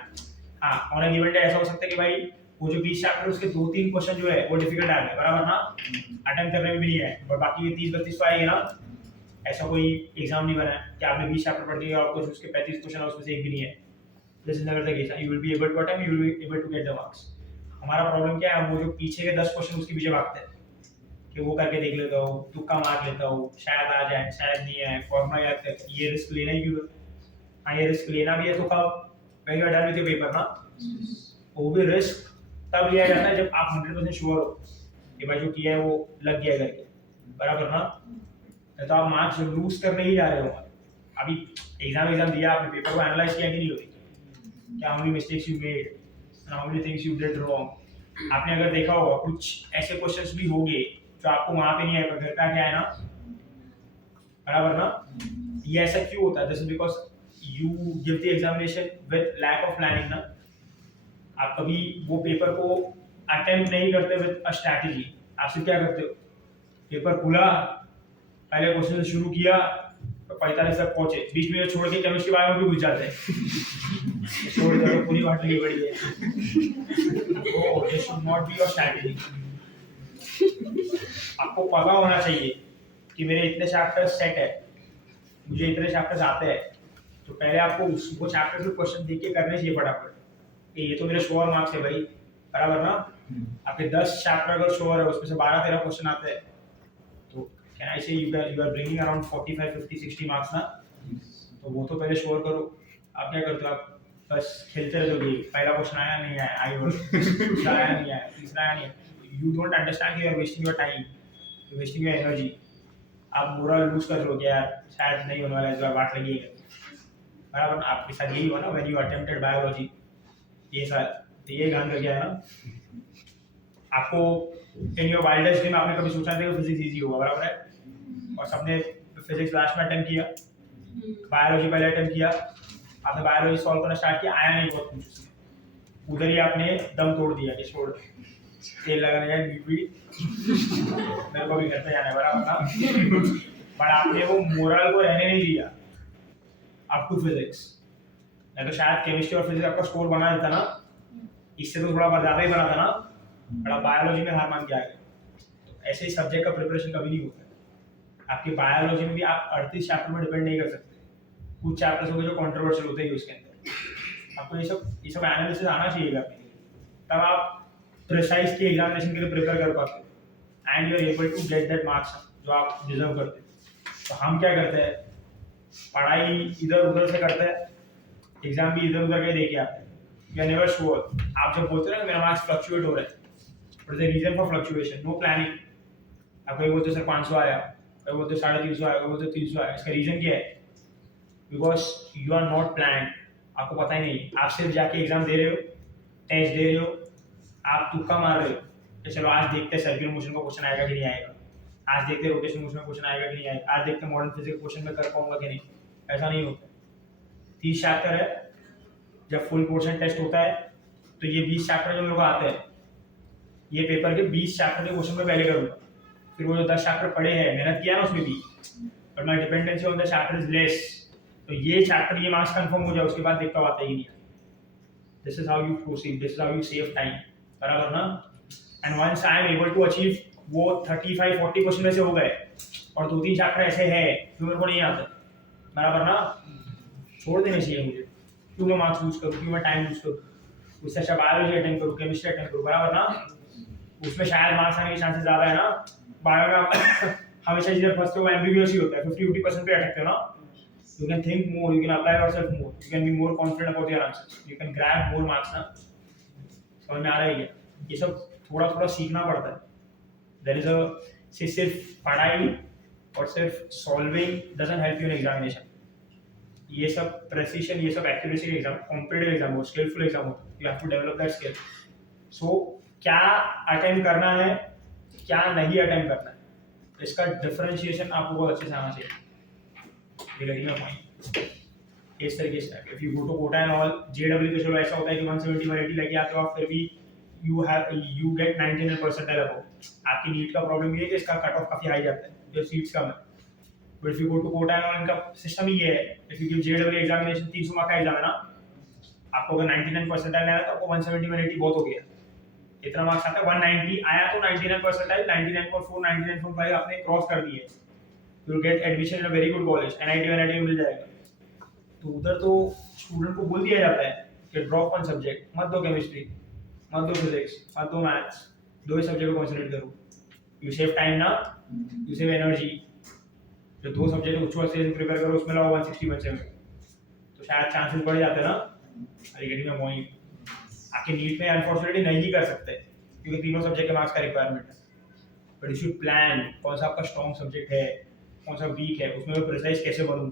हाँ ऑन अ गिवन डे ऐसा हो सकता है कि भाई वो जो 20 चैप्टर उसके 2-3 क्वेश्चन जो है वो डिफिकल्ट आ गए, बराबर ना, अटेम्प्ट करने में भी नहीं है, और बाकी ये 30-32 तो आएंगे ना। ऐसा कोई एग्जाम नहीं बना है कि आपने 20 चैप्टर पढ़ दिया और कुछ उसके 35 क्वेश्चन है उसमें से एक भी नहीं है। This is never the case, you will be able to attempt, you will be able to get the marks. हमारा प्रॉब्लम क्या है, वो जो पीछे के 10 क्वेश्चन उसके पीछे भागते हैं कि वो करके देख लेता हूँ, तुक्का मार लेता हूँ, शायद आ जाए शायद नहीं आए, फॉर्मूला याद कर, ये रिस्क लेना ही क्यों? हाँ ये रिस्क लेना भी है तो कब, when you are done with your paper ना। वो भी रिस्क तब लिया जाता है जब आप 100% श्योर हो कि भाई जो किया है वो लग गया करके, बराबर ना। नहीं तो आप मार्क्स लूज करने ही जा रहे हो। अभी एग्जाम दिया, आपने पेपर को एनालाइज किया कि नहीं होती, क्या how many mistakes you made and how many things you did wrong. आपने अगर देखा होगा कुछ ऐसे क्वेश्चंस भी होंगे जो आपको वहां पे नहीं आएगा, घर का क्या है ना, बराबर ना। ये ऐसा क्यों होता है? This is because you give the examination with lack of planning ना। आप कभी वो पेपर को अटेम्प्ट नहीं करते विद अ स्ट्रैटेजी। आप सिर्फ क्या करते हो, पेपर खुला, पहले क्वेश्चन से शुरू किया तो 45 तक पहुंचे, बीच में छोड़ के केमिस्ट्री बायो में घुस जाते हैं छोड़ दो, पूरी बात लगी बड़ी है। Oh, this should not be your strategy. आपको पता होना चाहिए कि मेरे इतने चैप्टर्स सेट है, मुझे इतने चैप्टर्स आते हैं, तो पहले आपको वो चैप्टर से क्वेश्चन देख के करने चाहिए फटाफट कि ये तो मेरे श्योर मार्क्स है भाई, बराबर ना। आपके 10 चैप्टर अगर श्योर है उसमें से 12-13 क्वेश्चन आते हैं, तो can I say you are bringing around 45, 50, 60 marks ना। तो वो तो पहले श्योर करो। आप क्या करते हो, आप बस खेलते रहोगे, पहला क्वेश्चन आया नहीं आया, आई और दूसरा आया नहीं आया, तीसरा आया नहीं आया। You don't understand, you are wasting your time, you wasting your energy. आप मोरल लूज कर लोगे यार, शायद नहीं होने वाला है, इस बार बात लगी है, बराबर। आपके साथ यही हुआ ना व्हेन यू अटेम्प्टेड बायोलॉजी, ये साल तो ये ध्यान रखिए ना। आपको इन योर वाइल्डेस्ट ड्रीम आपने कभी सोचा था कि फिजिक्स इजी होगा, बराबर है, और सबने फिजिक्स लास्ट में अटेम्प्ट किया, बायोलॉजी पहले अटेम्प्ट किया, आपने बायोलॉजी सॉल्व करना स्टार्ट किया, आया नहीं बहुत कुछ उसमें, उधर ही आपने दम तोड़ दिया कि छोड़ तेल लगाने जाए मेरे को भी घर पे जाना है, बराबर ना। पर आपने वो मोरल को रहने नहीं दिया अप टू फिजिक्स, नहीं तो शायद केमिस्ट्री और फिजिक्स आपका स्कोर बना देता ना, इससे तो थोड़ा ज्यादा ही बना था ना, बड़ा बायोलॉजी में हार मान के आ गए। तो ऐसे ही सब्जेक्ट का प्रिपरेशन कभी नहीं होता है। आपकी बायोलॉजी में भी आप 38 चैप्टर में डिपेंड नहीं कर सकते, कुछ चैप्टर्स होंगे जो कंट्रोवर्शियल होते हैं उसके अंदर। आपको ये सब एनालिसिस आना चाहिए अपने लिए, तब आप प्रिसाइज के एग्जामिनेशन के लिए प्रिपेयर कर पाते हो and you are able to get that marks जो आप डिजर्व करते हो। तो हम क्या करते हैं, पढ़ाई इधर उधर से करते हैं, एग्जाम भी इधर उधर के दे के आते हैं, वी आर नेवर श्योर। आप जब बोलते हो ना मेरा मार्क्स फ्लक्चुएट हो रहा है, what is the reason for fluctuation? No planning. आप कहीं बोलते सर 500 आया, कहीं बोलते 350 आया, कहीं बोलते 300 आया, इसका रीजन क्या है? Because you are not plan, आपको पता ही नहीं, आप सिर्फ जाके एग्जाम दे रहे हो, टेस्ट दे रहे हो, आप तुक्का मार रहे हो कि चलो आज देखते हैं सर्कुलर मोशन का क्वेश्चन आएगा कि नहीं आएगा, आज देखते हैं रोटेशनल मोशन का क्वेश्चन आएगा कि नहीं आएगा, आज देखते हैं मॉडर्न फिजिक्स क्वेश्चन में कर पाऊंगा कि नहीं। ऐसा नहीं होता। 30 चैप्टर है, जब फुल पोर्शन टेस्ट होता है तो ये 20 चैप्टर जो लोग आते हैं ये पेपर के 20 चैप्टर के क्वेश्चन में पहले करूंगा, फिर वो जो 10 चैप्टर पढ़े हैं मेहनत किया ना उसमें भी, but my dependency on the chapter is less, तो ये चैप्टर ये मार्क्स कंफर्म हो जाए उसके बाद देखता आता ही नहीं है। This is how you proceed, this is how you save time, बराबर ना। And once I am able to achieve वो 35-40 क्वेश्चन में से हो गए और 2-3 चैप्टर ऐसे हैं जो मेरे को नहीं आते, बराबर ना, छोड़ देने चाहिए मुझे। क्यों मैं मार्क्स लूज करूँ, क्यों मैं टाइम लूज करूँ, उससे अच्छा बायोलॉजी अटेंड करूँ, केमिस्ट्री अटेंड करूँ, बराबर ना। उसमें शायद मार्क्स आने के चांसेस ज़्यादा है ना। बायो में आप हमेशा जिधर फर्स्ट हो एमबीबीएस ही होता है, 50% पे अटकते हो ना। You can think more, you can apply yourself more, you can be more confident about your answers, you can grab more marks ना। समझ में आ रहा है क्या? ये सब थोड़ा थोड़ा सीखना पड़ता है। There is a सिर्फ पढ़ाई और सिर्फ solving doesn't help you in examination। ये सब प्रेसिशन, ये सब एक्यूरेसी का एग्जाम, कॉम्पिटिटिव एग्जाम हो, स्किलफुल एग्जाम हो, you have to develop that skill। So क्या अटेम्प्ट करना है, क्या नहीं अटेम्प्ट करना है, इसका डिफरेंशिएशन आपको बहुत अच्छे से आना चाहिए। इस तरीके से if you go to Kota and all, जेडब्ल्यू तो चलो ऐसा होता है कि 170 180 लेके आते हो आप, फिर भी यू गेट 99 परसेंटाइल अबव। आपकी नीट का प्रॉब्लम ये है कि इसका कट ऑफ काफी हाई जाता है, जो सीट्स कम है। But if you go to Kota and all, इनका सिस्टम ही ये है, इफ यू गिव जेडब्ल्यू एग्जामिनेशन 300 मार्क का एग्जाम है ना, आपको अगर 99 परसेंटाइल आया तो आपको 170 180 बहुत हो गया। इतना मार्क्स आता है 190 आया तो 99 परसेंटाइल, 99.4 99.5 आपने क्रॉस कर दिए, you get admission in a very good college, NIT NIT में मिल जाएगा। तो उधर तो स्टूडेंट को बोल दिया जाता है कि ड्रॉप वन सब्जेक्ट, मत दो केमिस्ट्री, मत दो फिजिक्स, मत दो मैथ्स, दो ही सब्जेक्ट को कंसीडर करो। यू सेव टाइम ना, यू सेव एनर्जी। जो दो सब्जेक्ट उच्च से प्रिपेयर करो उसमें लाओ 160 बच्चे में, तो शायद चांसेस बढ़ जाते हैं ना। I getting a point. आपके नीट में अनफॉर्चुनेटली नहीं कर सकते क्योंकि तीनों सब्जेक्ट के मार्क्स का रिक्वायरमेंट है, बट यू शुड प्लान कौन सा आपका स्ट्रॉन्ग सब्जेक्ट है, कौन सा वीक है, उसमें मैं प्रिसाइज कैसे बनूं।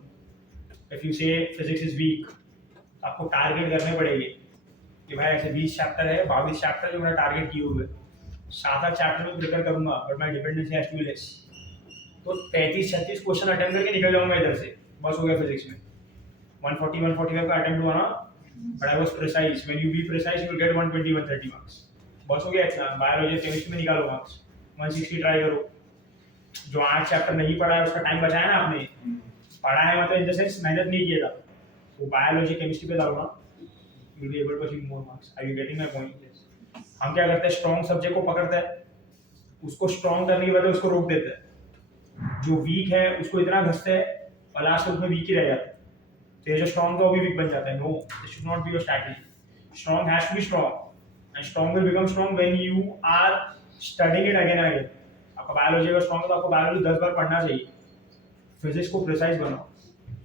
इफ यू से फिजिक्स इज वीक, आपको टारगेट करने पड़ेंगे कि भाई ऐसे 20 चैप्टर है, 22 चैप्टर जो मैंने टारगेट किए हुए, 7-8 चैप्टर में प्रिपेयर करूंगा, but my dependency has to be less. तो 35-36 क्वेश्चन अटेम्प्ट करके निकल जाऊंगा इधर से, बस हो गया फिजिक्स में। 140-145 का अटेम्प्ट हुआ ना, but I was precise. When you be precise you will get 120-130 marks, बस हो गया इतना। बायोलॉजी केमिस्ट्री में निकालो मार्क्स, 160 ट्राई करो। जो 8 चैप्टर नहीं पढ़ा है उसका टाइम बचाया ना आपने, पढ़ा है मतलब इन द सेंस मेहनत नहीं किएगा, तो बायोलॉजी केमिस्ट्री पे डालो ना, you will be able to achieve more marks. Are you getting my point? हम क्या करते हैं, स्ट्रॉन्ग सब्जेक्ट को पकड़ते हैं, उसको स्ट्रॉन्ग करने के बजाय उसको रोक देते हैं। जो वीक है उसको इतना घसते हैं और लास्ट में उसमें वीक ही रह जाता है, तो ये जो स्ट्रॉन्ग था वो भी वीक बन जाता है। No, this should not be your strategy. Strong has to be strong and strong will become strong when you are studying it again and again. आपका बायोलॉजी अगर स्ट्रॉन्ग है तो आपको बायोलॉजी 10 बार पढ़ना चाहिए। फिजिक्स को प्रिसाइज बनाओ।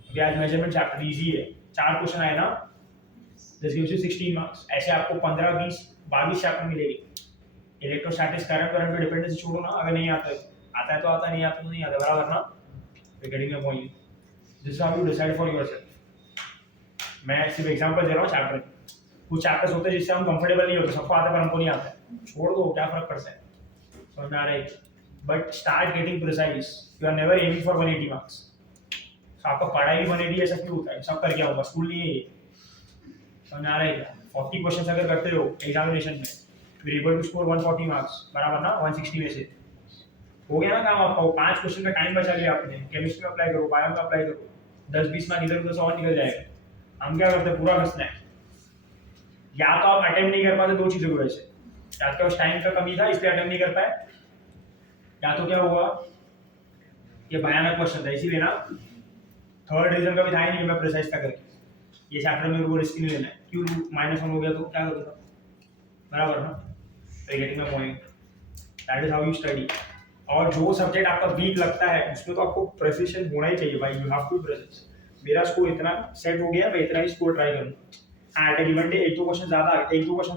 अभी आज मेजरमेंट चैप्टर इजी है, 4 क्वेश्चन आए ना, दिस गिव्स यू 16 मार्क्स। ऐसे आपको 15, 20, 22 चैप्टर मिलेगी। इलेक्ट्रोस्टैटिक्स, करंट पे डिपेंडेंसी छोड़ो ना, अगर नहीं आता है तो आता, नहीं आता तो नहीं आता, बराबर ना। We getting a point. This is how you decide for yourself. मैं सिर्फ एग्जांपल दे रहा हूँ चैप्टर। कुछ चैप्टर्स होते हैं जिससे हम कंफर्टेबल नहीं होते, सबको आता है पर हमको नहीं आता है, छोड़ दो, क्या फर्क पड़ता है। समझ में आ रहा है? But start getting precise. You are never aiming for 180 marks. आपका पढ़ाई भी 180 ऐसा क्यों होता है? सब कर क्या होगा, स्कूल नहीं है ये। समझ में आ रहा है क्या? 40 क्वेश्चन अगर करते हो एग्जामिनेशन में, you are able to score 140 marks, बराबर ना, 160 में से हो गया ना काम आपका। 5 क्वेश्चन का टाइम बचा लिया आपने। केमिस्ट्री में अप्लाई करो, बायो में अप्लाई करो, 10-20 मार्क इधर उधर से और निकल जाएगा। हम क्या करते हैं, पूरा घसना है। या तो आप अटेम्प्ट नहीं कर पाते, 2 चीजों की वजह से, या तो उस टाइम का कमी था इसलिए अटेम्प्ट नहीं कर पाए, या तो क्या हुआ, ये भयानक क्वेश्चन था इसीलिए ना। थर्ड रीजन का भी था ही नहीं कि मैं प्रिसाइज था करके ये चैप्टर में वो रिस्क नहीं लेना है। क्यों -1 हो गया तो क्या करूँगा, बराबर ना। Getting my point. That is how you study. और जो सब्जेक्ट आपका वीक लगता है उसमें तो आपको प्रेसिशन होना ही चाहिए भाई, यू हैव टू प्रेसिस। मेरा स्कोर इतना सेट हो गया, मैं इतना ही स्कोर ट्राई करूँगा। हाँ, एट ए गिवन डे 1-2 क्वेश्चन ज़्यादा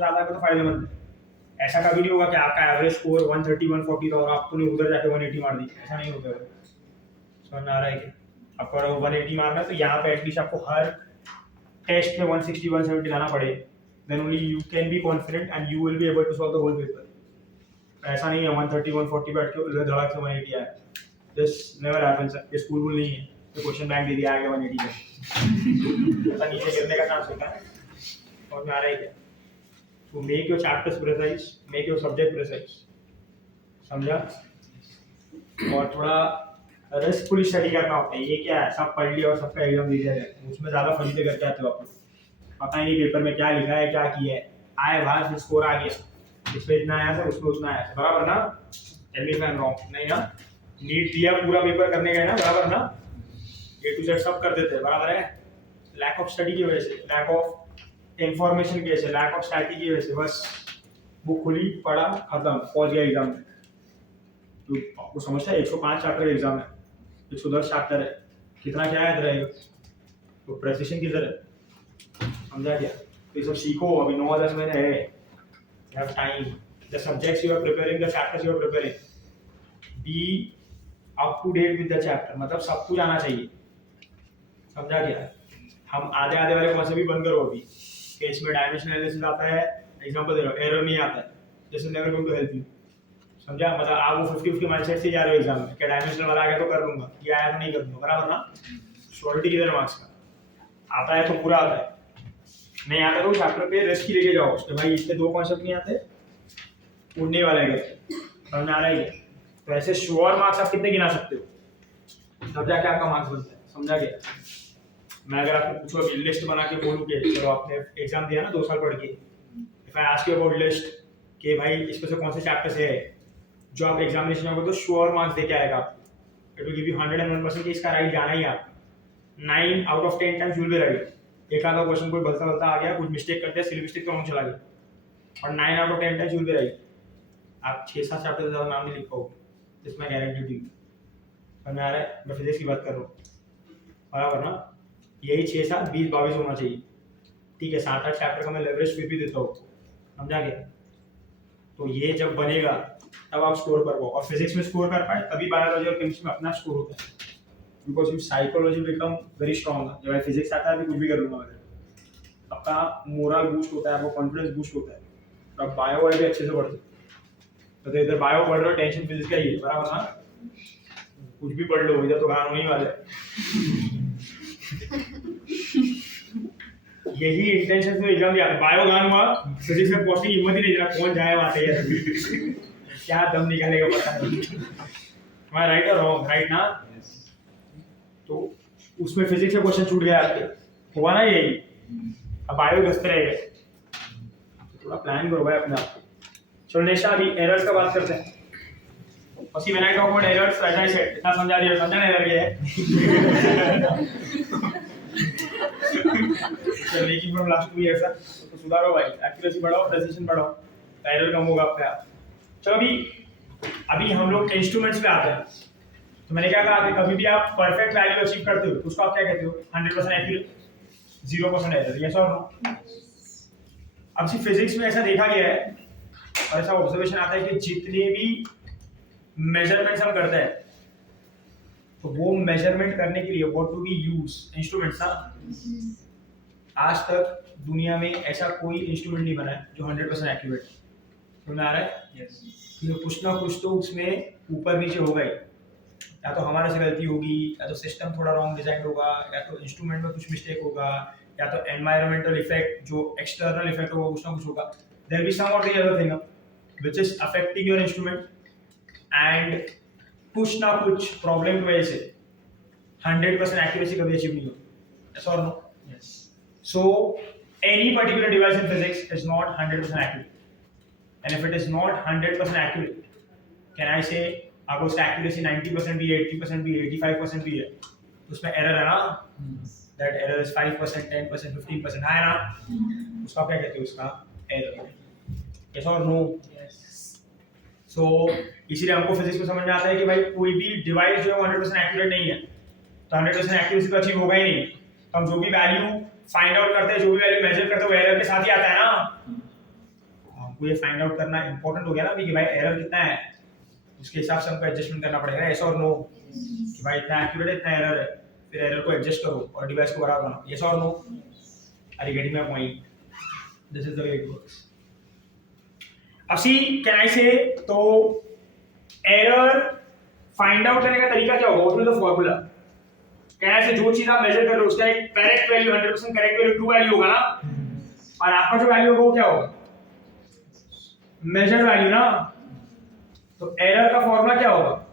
आकर तो फायदेमंद है। ऐसा कभी नहीं होगा कि आपका एवरेज स्कोर 130 140 था और आपने उधर जाके 180 मार दी, ऐसा नहीं होता है। समझ में आ रहा है कि आपको अगर 180 मारना है तो यहाँ पे एटलीस्ट आपको हर टेस्ट में 160 170 लाना पड़े, then only you can be confident and you will be able to solve the whole paper. ऐसा नहीं है 130 140 बैठ के उधर धड़ाक से 180 आया, दिस नेवर हैपेंस। ये स्कूल नहीं है तो क्वेश्चन बैंक दे दिया आगे 180 का, ऐसा नीचे गिरने का चांस होता है। समझ में आ रहा है क्या? तो make your chapters precise, make your subject precise, समझा? और थोड़ा रिस्कफुली स्टडी करना होता है। ये क्या है, सब पढ़ लिया और सबका एग्जाम दे दिया जाए, उसमें ज़्यादा फजीते करके आते हो आप लोग। पता ही नहीं पेपर में क्या लिखा है, क्या किया है, आए बाहर फिर स्कोर आ गया, इस पे इतना आया था, उसमें उतना आया था, बराबर ना? Tell me if I am wrong, नहीं ना? नीट दिया पूरा पेपर करने गए ना, बराबर ना? ए टू जेड सब कर देते हैं, बराबर है? लैक ऑफ स्टडी की वजह से, लैक ऑफ इंफॉर्मेशन की वजह से, लैक ऑफ स्ट्रैटेजी की वजह से, बस बुक खुली, पढ़ा, खत्म, पहुंच गया एग्जाम में। तो आपको समझता है 105 चैप्टर एग्जाम है, 110 चैप्टर है, कितना क्या याद रहेगा? तो प्रेसिशन किधर है, समझा क्या? तो ये सब सीखो, अभी 9-10 महीने है, you have time, the subjects you are preparing, the chapters you are preparing, be up to date with the chapter, मतलब सब कुछ आना चाहिए, समझा क्या? हम आधे आधे वाले कौन से भी बंद करो अभी कि इसमें डायमेंशन एनालिसिस आता है, एग्जांपल दे रहा हूँ, एरर नहीं आता है, जैसे never going to help you, समझा? मतलब आप वो 50-50 माइंडसेट से जा रहे हो एग्जाम में, क्या डायमेंशन वाला आ गया तो कर लूंगा, ये आया तो नहीं कर दूंगा, बराबर ना? श्योरिटी किधर मार्क्स का? आता है तो पूरा आता है, नहीं आता तो चैप्टर पे रिस्क ही लेके जाओ तो भाई इसके 2 कॉन्सेप्ट नहीं आते, उड़ने वाला है, समझ में आ रहा है? तो ऐसे श्योर मार्क्स आप कितने गिना सकते हो, तब जाके आपका मार्क्स बनता है, समझा गया? मैं अगर आपको पूछूं अभी लिस्ट बना के बोलूं कि चलो आपने एग्जाम दिया ना 2 साल पढ़ के, if I ask you about list कि भाई इसमें से कौन से चैप्टर से है जो आप एग्जामिनेशन में तो श्योर मार्क्स देके आएगा आपको, इट विल गिव यू 101% कि इसका राइट जाना ही आप 9 out of 10 times you will B right. एक आधा क्वेश्चन कोई बलता बलता आ गया, कुछ मिस्टेक करते हैं, सिली मिस्टेक तो हम चला गया, और 9 out of 10 times you will B right. आप 6-7 चैप्टर से ज़्यादा नाम नहीं लिख पाओगे, जिसमें गारंटी दी। समझ में आ रहा है? मैं फिजिक्स की बात कर रहा हूँ, बराबर ना? यही 6-7 20-22 होना चाहिए, ठीक है? 7-8 चैप्टर का मैं लेवरेज फिर भी देता हूँ, समझा गया? तो ये जब बनेगा तब आप स्कोर कर पाओ, और फिजिक्स में स्कोर कर पाए तभी बायोलॉजी और केमिस्ट्री में अपना स्कोर होता है, because you psychology become very strong. जब मैं फिजिक्स आता है अभी कुछ भी कर लूँगा मैं, आपका मोरल बूस्ट होता है, आपको कॉन्फिडेंस बूस्ट होता है, तो आप बायो वाले भी अच्छे से पढ़ते हो। तो इधर बायो पढ़ रहे हो, टेंशन फिजिक्स का ही है, बराबर ना? कुछ भी पढ़ लो, इधर तो गान होने वाला है। यही इंटेंशन से एग्जाम दिया, बायो गान हुआ, फिजिक्स में पहुंचने की हिम्मत ही नहीं रहा, कौन जाए वहां से, क्या दम निकालेगा पता नहीं। मैं राइट और रॉन्ग, राइट ना? तो उसमें फिजिक्स का क्वेश्चन छूट गया आपके, हुआ ना यही, अब बायो दस्ते रहेगा, थोड़ा प्लान करो भाई अपने आप को। चलो नेक्स्ट अभी एरर्स का बात करते हैं। उसी when I talk about errors, as I said, इतना समझा दिया, समझा ना एरर क्या है? तो लेकिन फ्रॉम लास्ट 2 इयर्स तो सुधारो भाई, एक्यूरेसी बढ़ाओ, प्रेसिशन बढ़ाओ, एरर कम होगा आपका। चलो अभी हम लोग इंस्ट्रूमेंट्स पे आते हैं। तो मैंने क्या कहा कि कभी भी आप परफेक्ट वैल्यू अचीव करते हो तो उसको आप क्या कहते हो? 100% एक्यूरेट, 0% एरर, यस और नो? अब सिर्फ फिजिक्स में ऐसा देखा गया है और ऐसा ऑब्जर्वेशन आता है कि जितने भी मेजरमेंट्स हम करते हैं तो वो मेजरमेंट करने के लिए what do we use? Instruments ना। आज तक दुनिया में ऐसा कोई इंस्ट्रूमेंट नहीं बना है जो 100% एक्यूरेट है, समझ आ रहा है? यस। कुछ ना कुछ तो उसमें ऊपर नीचे होगा ही, या तो हमारे से गलती होगी, या तो सिस्टम थोड़ा रॉन्ग डिजाइन होगा, या तो इंस्ट्रूमेंट में कुछ मिस्टेक होगा, या तो एनवायरमेंटल इफेक्ट जो एक्सटर्नल इफेक्ट होगा कुछ ना कुछ होगा। देयर बी सम और the other thing which is affecting your instrument, and कुछ ना कुछ प्रॉब्लम की वजह से 100% एक्यूरेसी कभी अचीव नहीं होती, यस और no? Yes. So any particular device in physics is not 100% accurate, and if it is not 100% accurate, can I say अगर उसका accuracy 90% भी है, 80% भी है, 85% भी है, तो उसमें error है ना? That error is 5%, 10%, 15% है ना? उसका क्या कहते हो? उसका error, yes or no? Yes. So इसीलिए हमको फिजिक्स में समझ में आता है कि भाई कोई भी डिवाइस जो है 100% एक्यूरेट नहीं है, तो 100% एक्यूरेसी तो अचीव होगा ही नहीं। तो हम जो भी वैल्यू फाइंड आउट करते हैं, जो भी वैल्यू मेजर करते हैं, वो एरर के साथ ही आता है ना। हमको ये फाइंड आउट करना इंपॉर्टेंट हो गया ना कि भाई एरर कितना है, उसके हिसाब से हमको एडजस्टमेंट करना पड़ेगा, यस और नो? कि भाई इतना एक्यूरेट इतना एरर है, फिर एरर को एडजस्ट करो और डिवाइस को बराबर बनाओ, यस और no? Are you getting my point? This is the way it works. असी कैन आई से, तो एरर फाइंड आउट करने का तरीका क्या होगा? What is the formula? Can say जो चीज आप मेजर कर रहे हो उसका एक correct value, 100% correct value true value होगा ना, और आपका जो वैल्यू होगा वो क्या होगा? मेजर्ड वैल्यू ना, तो एरर का फॉर्मूला क्या होगा?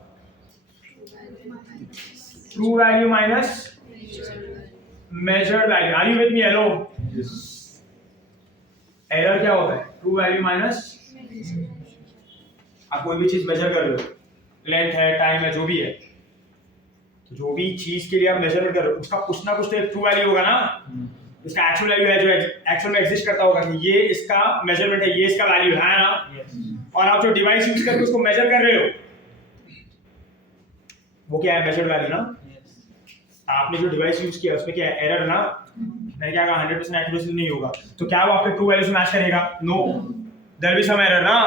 True value minus measured value. Are you with me? Hello, error क्या होता है? ट्रू वैल्यू माइनस, आप कोई भी चीज मेजर कर रहे हो, लेंथ है, टाइम है, जो भी है, तो जो भी चीज के लिए आप मेजरमेंट कर रहे हो उसका कुछ ना कुछ तो एक ट्रू वैल्यू होगा ना, इसका एक्चुअल वैल्यू है जो एक्चुअल में एग्जिस्ट करता होगा कि ये इसका मेजरमेंट है, ये इसका वैल्यू है ना। और आप जो डिवाइस यूज करके उसको मेजर कर रहे हो वो क्या है? मेजर्ड वैल्यू ना। आपने जो डिवाइस यूज किया उसमें क्या है? एरर ना। मैंने क्या कहा? 100% एक्यूरेसी नहीं होगा, तो क्या वो आपके ट्रू वैल्यू से मैच करेगा? No, there will be some error ना।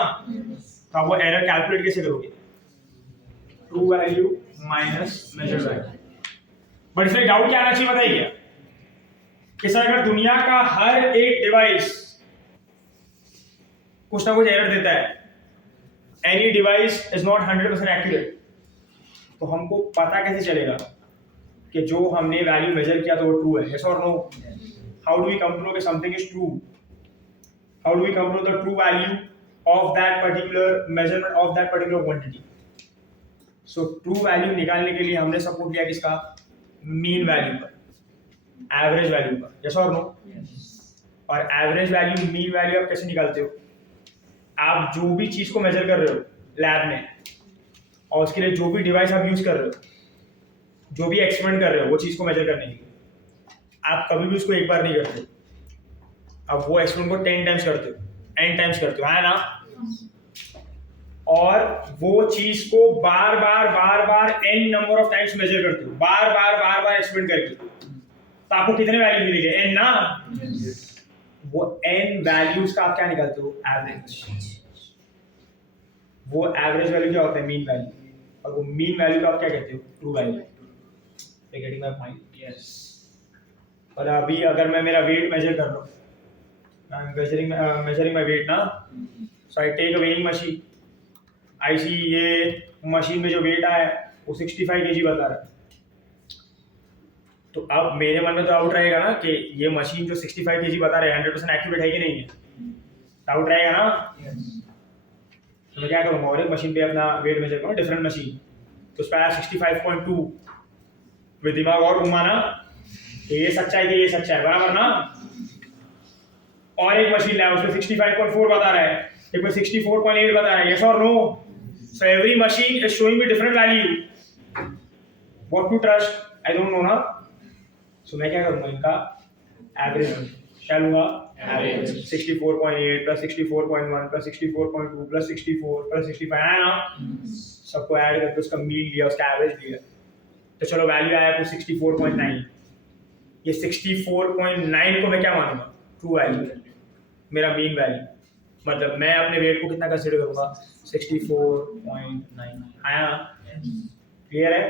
तो आप वो एरर कैलकुलेट कैसे करोगे? True value minus measured value. But इसमें डाउट क्या आना चाहिए बताइए? कि सर अगर दुनिया का हर एक डिवाइस कुछ ना कुछ एरर देता है, any device is not 100% accurate, तो हमको पता कैसे चलेगा कि जो हमने वैल्यू मेजर किया तो वो ट्रू है? यस और no? How do we come to know कि something is true? How do we come to the true value of that particular measurement of that particular quantity? So true value निकालने के लिए हमने support लिया किसका? Mean value पर, average value पर। Yes और नो? और एवरेज वैल्यू, मीन वैल्यू आप कैसे निकालते हो? आप जो भी चीज को मेजर कर रहे हो लैब में, और उसके लिए जो भी डिवाइस आप यूज कर रहे हो, जो भी एक्सपेरिमेंट कर रहे हो वो चीज को मेजर करने के लिए, आप कभी भी उसको एक बार नहीं करते, आप वो एक्सपेरिमेंट को 10 टाइम्स करते हो, n टाइम्स करते हो, है ना? और वो चीज को बार बार n number of times measure करते हो, बार बार एक्सपेरिमेंट करके, तो आपको कितने वैल्यू मिलेंगे? n ना। वो n वैल्यूज का आप क्या निकालते हो? एवरेज। वो एवरेज वैल्यू क्या होता है? Mean value. और वो मीन वैल्यू का आप क्या कहते हो? True value. Getting my point? Yes. और अभी अगर मैं मेरा वेट मेजर कर रहा हूँ, measuring my weight ना, so I take a weighing machine, I see ये मशीन में जो वेट आया वो 65 kg बता रहा है, तो अब मेरे मन में तो डाउट रहेगा ना कि ये मशीन जो 65 kg बता रहा है 100% एक्यूरेट है कि नहीं है? डाउट रहेगा ना। तो मैं क्या करूँगा? और एक मशीन पे अपना वेट मेजर करूँ, डिफरेंट मशीन, तो उस पर आया 65.2, with दिमाग और घुमाना कि ये सच्चा है कि ये सच्चा है, बराबर ना। और एक मशीन लाया उसमें 65.4 बता रहा है, एक में 64.8 बता रहा है। यस और no? So every machine is showing me different value, what to trust? I don't know ना। सो मैं क्या करूंगा? इनका एवरेज क्या लूंगा? Average. 64.8 plus 64.1 plus 64.2 plus 64 plus 65 है ना, सबको ऐड करके उसका मीन लिया, उसका एवरेज लिया, तो चलो वैल्यू आया तो 64.9। ये 64.9 को मैं क्या मानूंगा? ट्रू वैल्यू, मेरा मीन वैल्यू। मतलब मैं अपने वेट को कितना कंसीडर करूंगा? 64.9। आया? क्लियर है?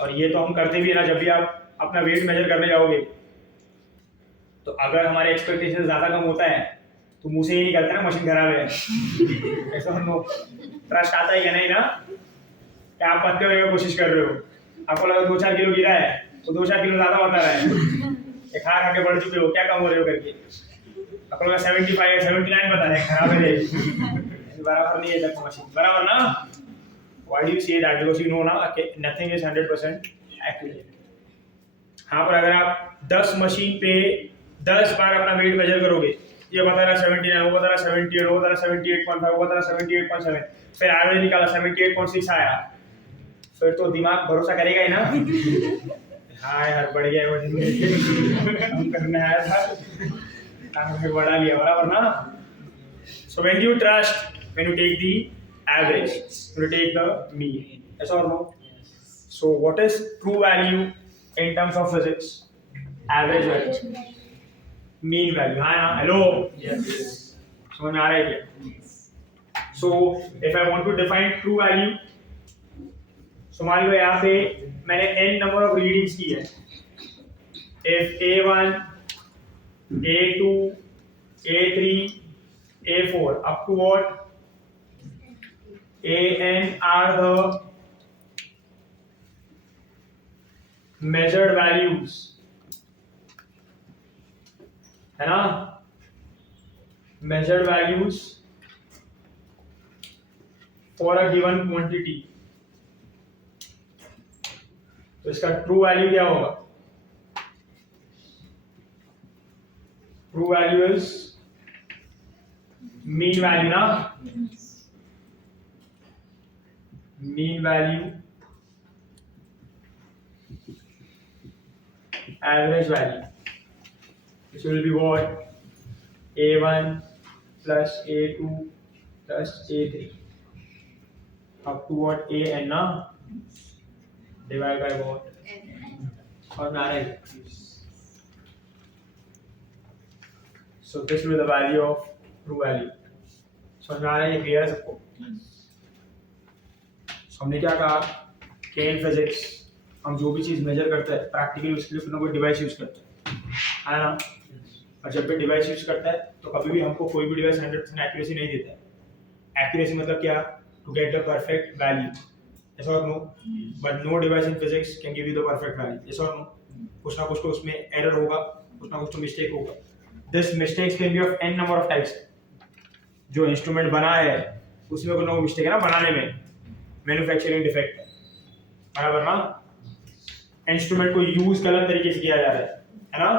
और ये तो हम करते भी है ना, जब भी आप अपना वेट मेजर करने जाओगे, तो अगर हमारे एक्सपेक्टेशन ज्यादा कम होता है तो मुंह से ये निकलता है ना मशीन खराब है। ऐसा हम लोग ट्रस्ट आता है या नहीं ना? क्या आप पतले होने की कोशिश कर रहे हो, आपको लगा 2-4 किलो गिरा है, वो 2-4 किलो ज्यादा बता रहा है, खा के बढ़ चुके हो, क्या कम हो रहे हो करके, आपको लगा 75 79 बता रहे हैं, खराब है, बराबर नहीं है तक मशीन, बराबर ना। Why do you say that? Because you know ना कि nothing is 100% accurate। हाँ, पर अगर आप 10 मशीन पे 10 बार अपना वेट मेजर करोगे, ये बता रहा 79, वो बता रहा 78, वो बता रहा 78.5, वो बता रहा 78.7, फिर एवरेज निकाला 78.6 आया, फिर तो दिमाग भरोसा करेगा ही ना। हाँ यार बढ़ गया वो जिंदगी, हम करने आया था, फिर बढ़ा लिया, बराबर ना। So when you trust, when you take the average, when you take the mean, yes or no? So what is true value in terms of physics? Average value, mean value. हाँ ना, hello. Yes. समझ में आ रहा है क्या? So if I want to define true value, so मान लो यहाँ पे मैंने n number of readings की है, if A1, A2, A3, A4 up to what? AN are the measured values, है ना? Measured values for a given quantity, तो इसका ट्रू वैल्यू क्या होगा? True value is mean value ना, mean value average value, which will be what? A1 plus A2 plus A3 up to what? AN na, divide by what? और Narayan. So this will be the value of true value. So Narayan, ये clear है सबको? So हमने क्या कहा कि in physics हम जो भी चीज मेजर करते हैं प्रैक्टिकली उसके लिए कुछ ना कोई डिवाइस यूज करते हैं, है ना? और जब भी डिवाइस यूज करता है तो कभी भी हमको कोई भी डिवाइस 100% एक्यूरेसी नहीं देता है. एक्यूरेसी मतलब क्या? To get the perfect value, yes और no? But no device in physics can give you the perfect value, yes और नो? कुछ ना कुछ तो उसमें एरर होगा, कुछ ना कुछ तो मिस्टेक होगा. This mistakes can be of n number of types. जो इंस्ट्रूमेंट बना है उसमें कोई ना कोई मिस्टेक है ना बनाने में, मैन्युफैक्चरिंग डिफेक्ट है, बराबर ना? इंस्ट्रूमेंट को यूज गलत तरीके से किया जा रहा है ना?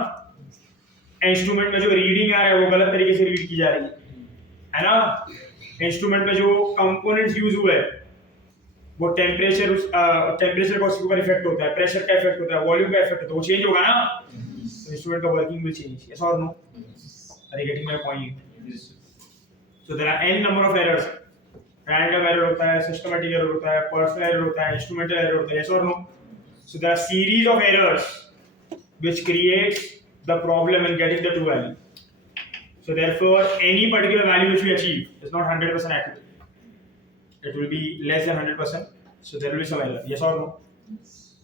इंस्ट्रूमेंट में जो रीडिंग आ रहा है वो गलत तरीके से रीड की जा रही है ना? इंस्ट्रूमेंट में जो कंपोनेंट्स यूज हुए वो टेम्परेचर का उसके ऊपर इफेक्ट होता है, प्रेशर का इफेक्ट होता है, वॉल्यूम का इफेक्ट होता है, वो चेंज होगा ना, तो इंस्ट्रूमेंट का वर्किंग विल चेंज, यस और no? Are you getting my point? So there are n number of errors. Random error होता है, सिस्टमैटिक एरर होता है, पर्सनल एरर होता है, इंस्ट्रूमेंटल एरर होता है, यस और no? So there are series of errors which creates the problem in getting the true value. So therefore, any particular value which we achieve is not 100% accurate. It will be less than 100%. So there will be some error. Yes or no?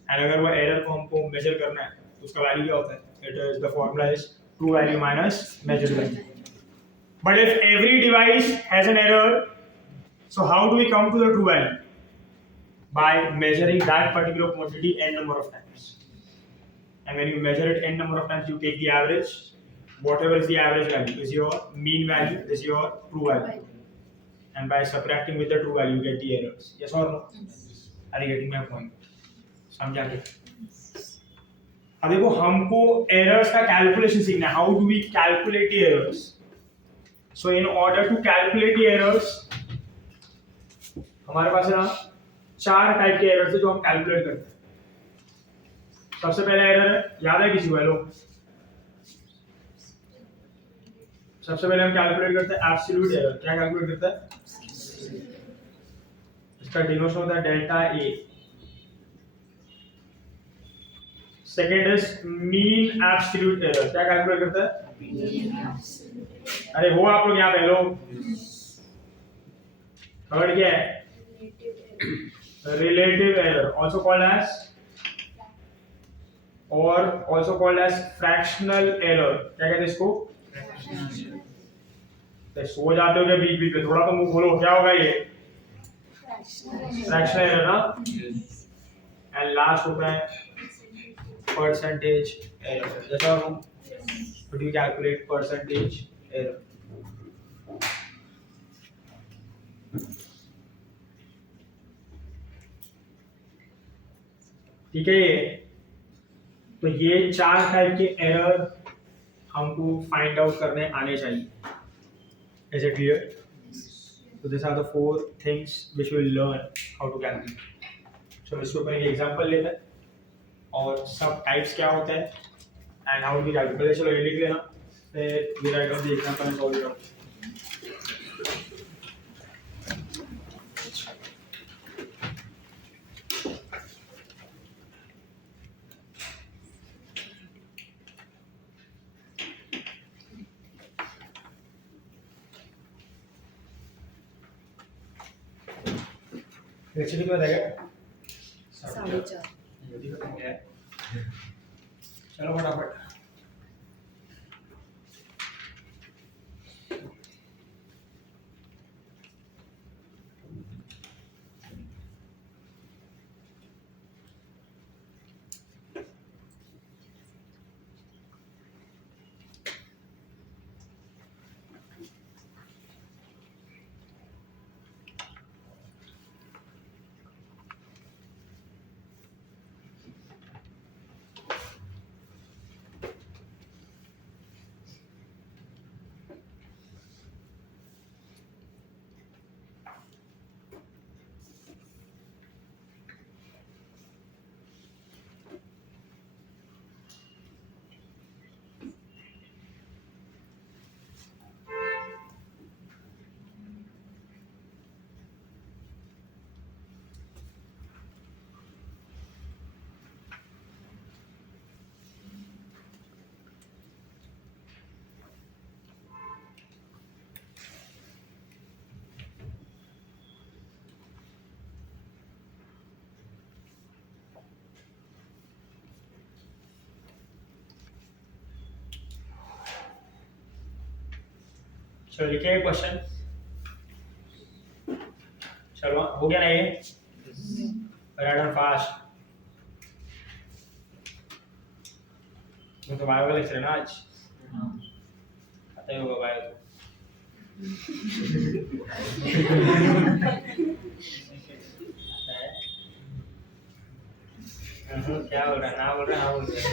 And अगर वो error को हमको measure करना है, तो उसका value क्या होता है? It is the formula is true value minus measured value. But if every device has an error, so how do we come to the true value? By measuring that particular quantity n number of times. And when you measure it n number of times, you take the average. Whatever is the average value is your mean value, is your true value. And by subtracting with the true value, you get the errors. Yes or no? Are you getting my point? समझा के? अब देखो हमको errors का calculation सीखना है. How do we calculate the errors? So in order to calculate the errors, हमारे पास है ना 4 टाइप के एरर्स है जो हम कैलकुलेट करते हैं. सबसे पहला एरर याद है किसी को? हेलो, सबसे पहले हम कैलकुलेट करते हैं एब्सोल्यूट एरर. क्या कैलकुलेट करते हैं? इसका डिनोशन होता है delta A. Second is mean absolute error. क्या कैलकुलेट करते हैं? अरे हो आप लोग यहाँ पे? हेलो. थर्ड क्या है? relative error, also called as fractional error. क्या कहते हैं इसको? तो सो जाते हो क्या बीच बीच में? थोड़ा तो मुंह खोलो, क्या होगा ये? फ्रैक्शनल एरर ना. एंड लास्ट होता है परसेंटेज एरर. जैसा हम do you calculate percentage error? ठीक है. तो ये 4 टाइप के एरर हमको फाइंड आउट करने आने चाहिए. Is it clear? So these are the 4 things which we will learn how to calculate. So इसके ऊपर एक एग्जांपल लेते हैं और सब टाइप्स क्या होते हैं एंड हाउ टू कैलकुलेट. चलो ये लिख लेना, फिर we write down the example and solve it. Actually क्या रहेगा? 4:30. चलो फटाफट. चलो लिखे क्वेश्चन। चलो हो गया ना ये, राइट फास्ट। तो बायो का लेक्चर है ना आज, पता ही होगा बायो को। क्या बोल रहा है, ना बोल रहा है, हाँ बोल रहा है।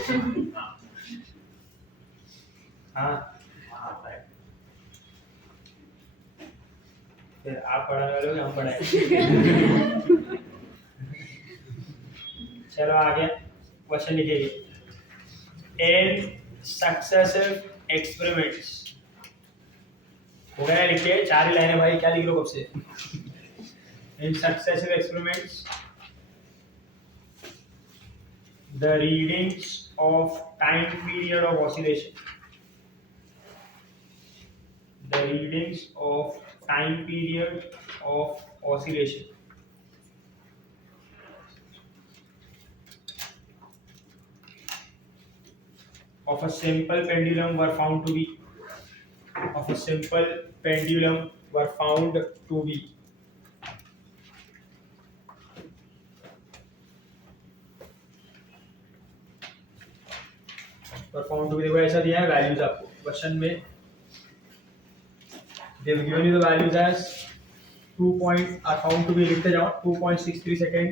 हाँ फिर आप पढ़ाने वाले हो, हम पढ़ाएंगे। चलो आगे क्वेश्चन लिखिए। इन सक्सेसिव एक्सपेरिमेंट्स, हो गया लिखिए, 4 ही लाइन है भाई, क्या लिख रहे हो कब से। In successive experiments the readings of time period of oscillation, the readings of time period of oscillation of a simple pendulum were found to be, of a simple pendulum were found to be देखो ऐसा दिया है values आपको question में, they have given you the values as 2 point are found to be, लिखते जाओ, 2.63 second,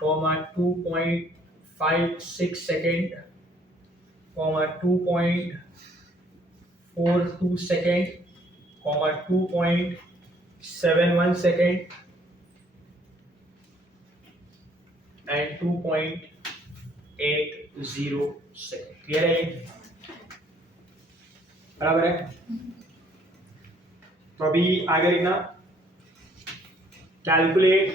2.56 second, 2.42 second, 2.71 second and 2.80 second. Clear है ये, बराबर है। तो अभी आगे लिखना, कैलकुलेट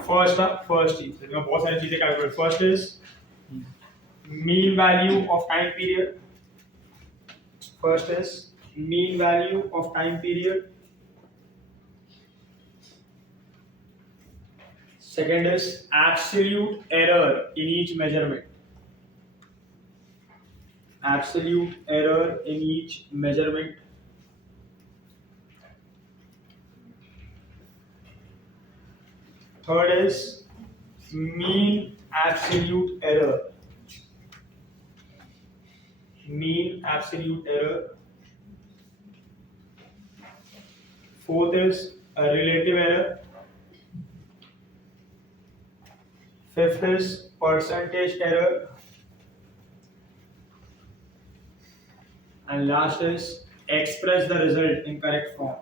फर्स्ट चीज, बहुत सारी चीजें calculate. First is mean value of time period, first is mean value of time period, second is absolute error in each measurement, absolute error in each measurement, third is mean absolute error, mean absolute error, fourth is a relative error, fifth is percentage error, and last is express the result in correct form,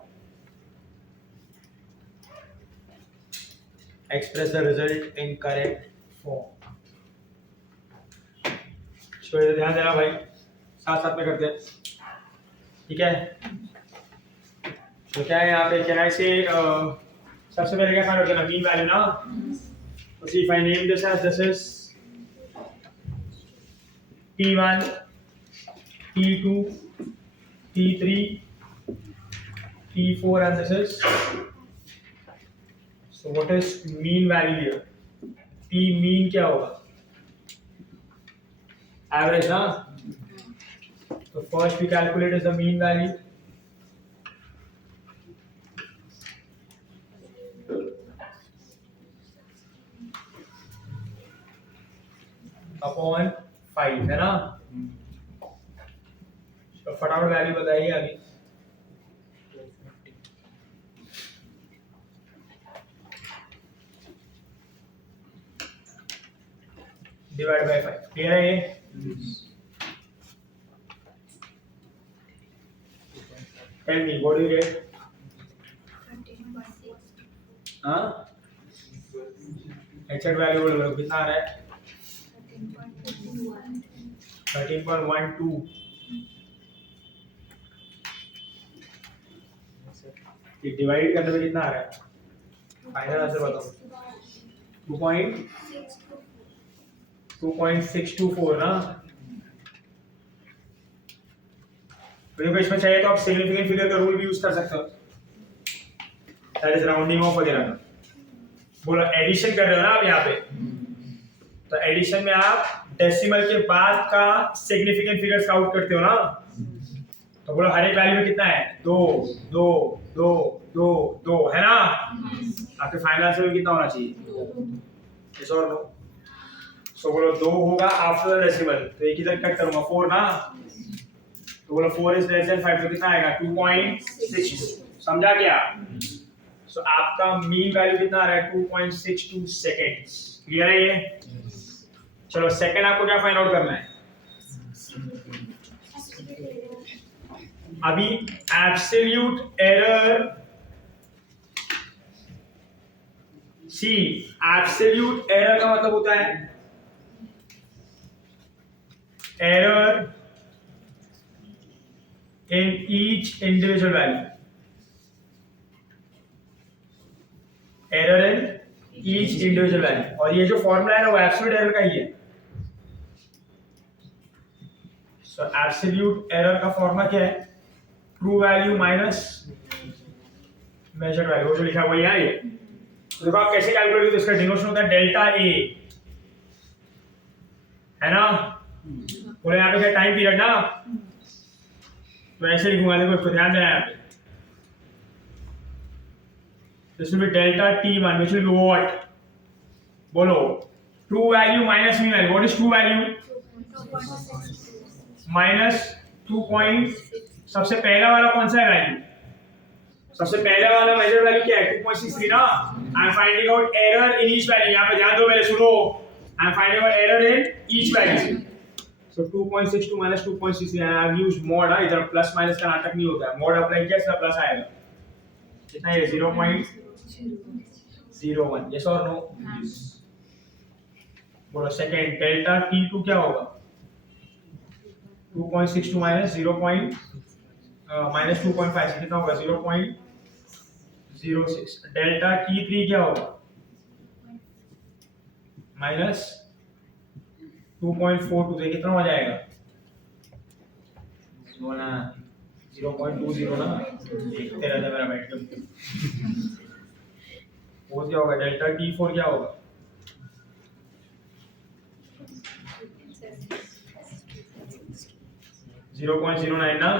express the result in correct form। तो ये ध्यान देना भाई, साथ साथ में करते हैं, ठीक है। तो क्या है यहाँ पे, क्या है से सबसे पहले क्या फाइंड आउट करना, मीन वैल्यू ना। So see, if I name this as, this is T1, T2, T3, T4 and this is, so what is mean value here? T mean क्या होगा, average ना। So first we calculate is the mean value, upon 5 है ना। तो फटाफट value बताइए अभी, divide by 5। Clear है ये, tell me what you get. हाँ एक्सेक्ट वैल्यू बोलो, कितना आ रहा है, 13.12। डिवाइड करने में कितना आ रहा है, फाइनल आंसर बताओ। 2.624 ना। तो देखो इसमें चाहिए तो आप सिग्निफिकेंट फिगर का रूल भी यूज कर सकते हो, दैट इज राउंडिंग ऑफ वगैरह का। बोलो एडिशन कर रहे हो ना आप यहाँ पे, तो एडिशन में आप डेसिमल के बाद का सिग्निफिकेंट फिगर्स काउंट करते हो ना, तो बोलो हर एक वैल्यू में कितना है, 2 2 2 2 2 है ना। आपके फाइनल आंसर में कितना होना चाहिए, यस और नो। सो बोलो 2 होगा आफ्टर डेसिमल, तो एक इधर कट करूंगा 4 ना, तो बोलो 4 इज लेस देन 5, तो कितना आएगा 2.62, समझा क्या। सो आपका मीन वैल्यू कितना आ रहा है 2.62 सेकंड्स, क्लियर है ये। चलो सेकंड आपको क्या फाइंड आउट करना है, अभी एब्सोल्यूट एरर, सी एब्सोल्यूट एरर का मतलब होता है error in each individual value, error in each individual value, और ये जो फॉर्मूला है ना वो एब्सोल्यूट एरर का ही है। सो एब्सोल्यूट एरर का फॉर्मूला क्या है, true value minus measured value, जो लिखा हुआ है ये। तो देखो आप कैसे कैलकुलेट करोगे, इसका डिनोशन होता है डेल्टा ए, है ना। बोले यहाँ पे क्या टाइम पीरियड ना, तो ऐसे लिखूंगा, देखो इसको ध्यान देना है यहाँ पे, this will be delta t1 which will be what, बोलो true value minus mean value, what is true value minus 2. सबसे पहला वाला कौन सा है वैल्यू, सबसे पहला वाला मेजर वैल्यू क्या है 2.63 ना। I am finding out error in each value, यहां पे ध्यान दो, पहले सुनो, I am finding out error in each value. So 2.62 minus 2.63, I have used mod, इधर प्लस माइनस का नाटक नहीं होता है, मॉड अप्लाई किया इसका प्लस आएगा, कितना है 0.01, यस और नो। बोलो सेकंड डेल्टा t2 क्या होगा, 2.62 माइनस 0. माइनस 2.5 से कितना होगा 0.06। डेल्टा t3 क्या होगा, माइनस 2.42 से कितना हो जाएगा, 0.20 ना, देखते रहते मेरा बैठ के। वो क्या होगा, डेल्टा t4 क्या होगा, जीरो 0.09 ना।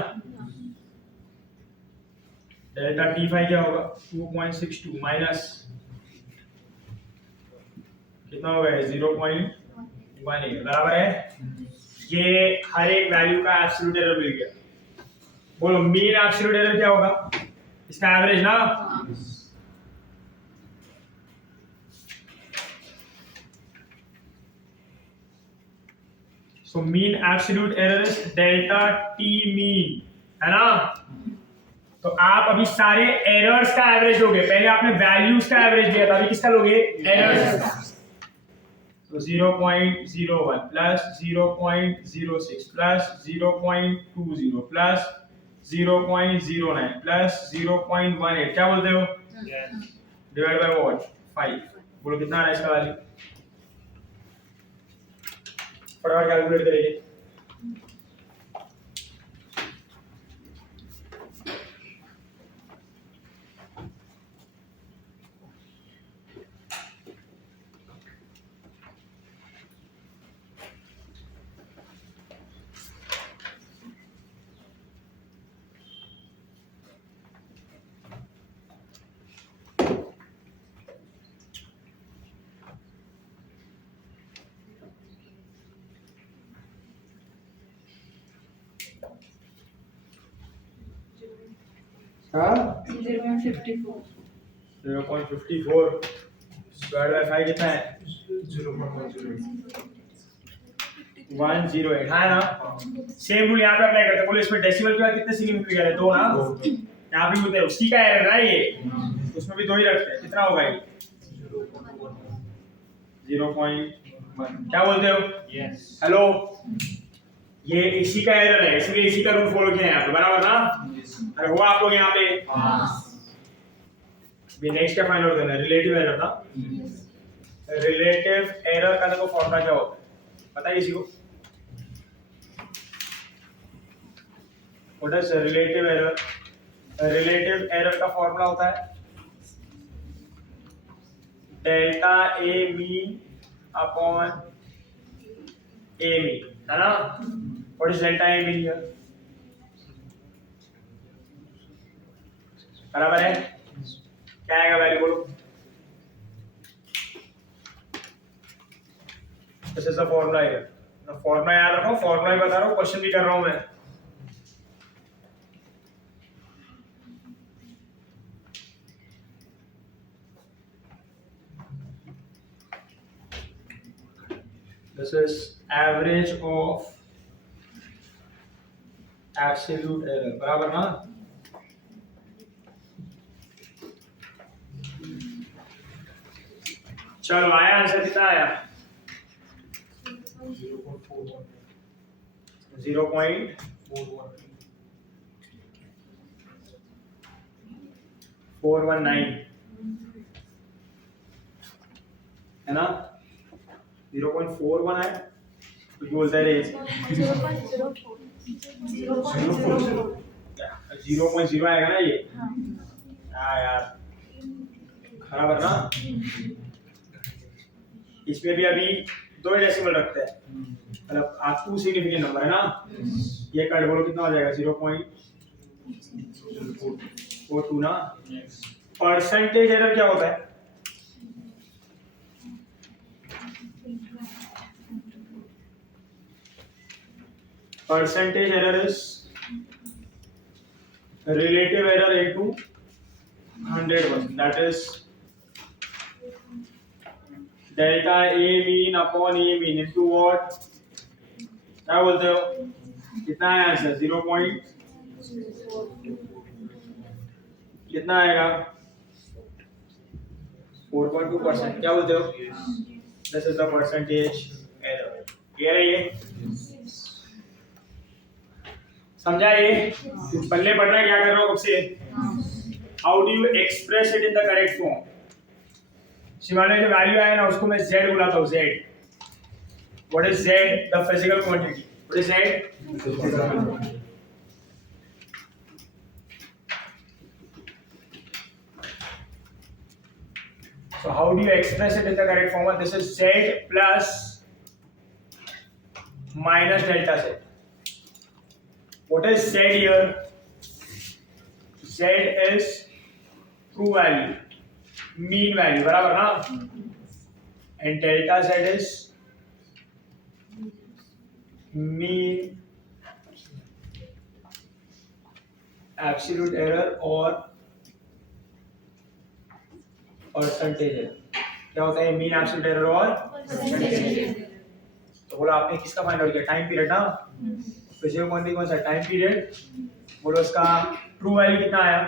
डेल्टा t5 क्या होगा 2.62 माइनस कितना होगा 0.18, बराबर है। ये हर एक वैल्यू का एब्सोल्यूट एरर मिल गया। बोलो मीन एब्सोल्यूट एरर क्या होगा, इसका एवरेज ना। So mean absolute error is delta t mean, है ना। तो आप अभी सारे एरर्स का एवरेज लोगे, पहले आपने वैल्यूज का एवरेज दिया था, अभी किसका लोगे, एरर्स का। तो 0.01 प्लस 0.06 प्लस 0.20 प्लस 0.09 प्लस 0.18, क्या बोलते हो, डिवाइड बाय व्हाट 5। बोलो कितना आ रहा है इसका वैल्यू, फटाफट कैलकुलेट करेंगे। हाँ 0.54 स्क्वायर बाय 5 कितना है 108, हाँ ना। सेम रूल यहाँ पे अप्लाई करते हैं। बोलो इसमें डेसिमल के बाद कितने सिग्निफिकेंट है, 2 ना। यहाँ भी होते हैं, उसी का एरर है ये, उसमें भी 2 ही रखते हैं, कितना होगा ये 0.1, क्या बोलते हो, हेलो। ये इसी का एरर है, इसलिए इसी का रूल फॉलो किया है यहाँ पे, बराबर ना। अरे हुआ आप लोग यहाँ पे, नेक्स्ट क्या फाइंड आउट करना है, रिलेटिव एरर ना। रिलेटिव एरर का देखो फॉर्मूला क्या होता है, पता है किसी को, what is relative error. Relative error का फॉर्मूला होता है delta A mean upon A mean है ना? What is delta A mean here? बराबर है? क्या आएगा वैल्यू बोलो? This is the formula here. The formula याद रखो, formula ही बता रहा हूँ, क्वेश्चन भी कर रहा हूँ मैं. This is average of absolute error. बराबर ना? चलो आया आंसर कितना आया? 0.419 है ना? 0.41 है? कुछ बोलता है रे? 0.0 आएगा ना ये? हाँ यार बराबर ना? इसमें भी अभी 2 डेसिमल रखते हैं, मतलब आप 2 सिग्निफिकेंट नंबर है ना? ये कट बोलो कितना हो जाएगा? 0.42 ना? परसेंटेज एरर क्या होता है? Percentage error is relative error into 100%. That is delta A mean upon A mean into what? क्या बोलते हो? कितना है आंसर? 0. कितना आएगा? 4.2%. क्या बोलते हो? This is the percentage error. Clear है ये? समझा ये? पल्ले पढ़ रहा है, क्या कर रहा हूँ अब से? How do you express it in the correct form? Shivani जो वैल्यू आया ना उसको मैं z बुलाता हूँ. z. What is z? The physical quantity. What is z? So how do you express it in the correct form? This is z plus minus delta z. What is z here? Z is true value, mean value, बराबर ना? And delta z is mean absolute error or percentage error. क्या होता है mean absolute error और percentage error? तो बोला आपने किसका फाइंड आउट किया? टाइम पीरियड ना? फिजिकल क्वांटिटी कौन सा? Time period. बोलो उसका ट्रू वैल्यू कितना आया?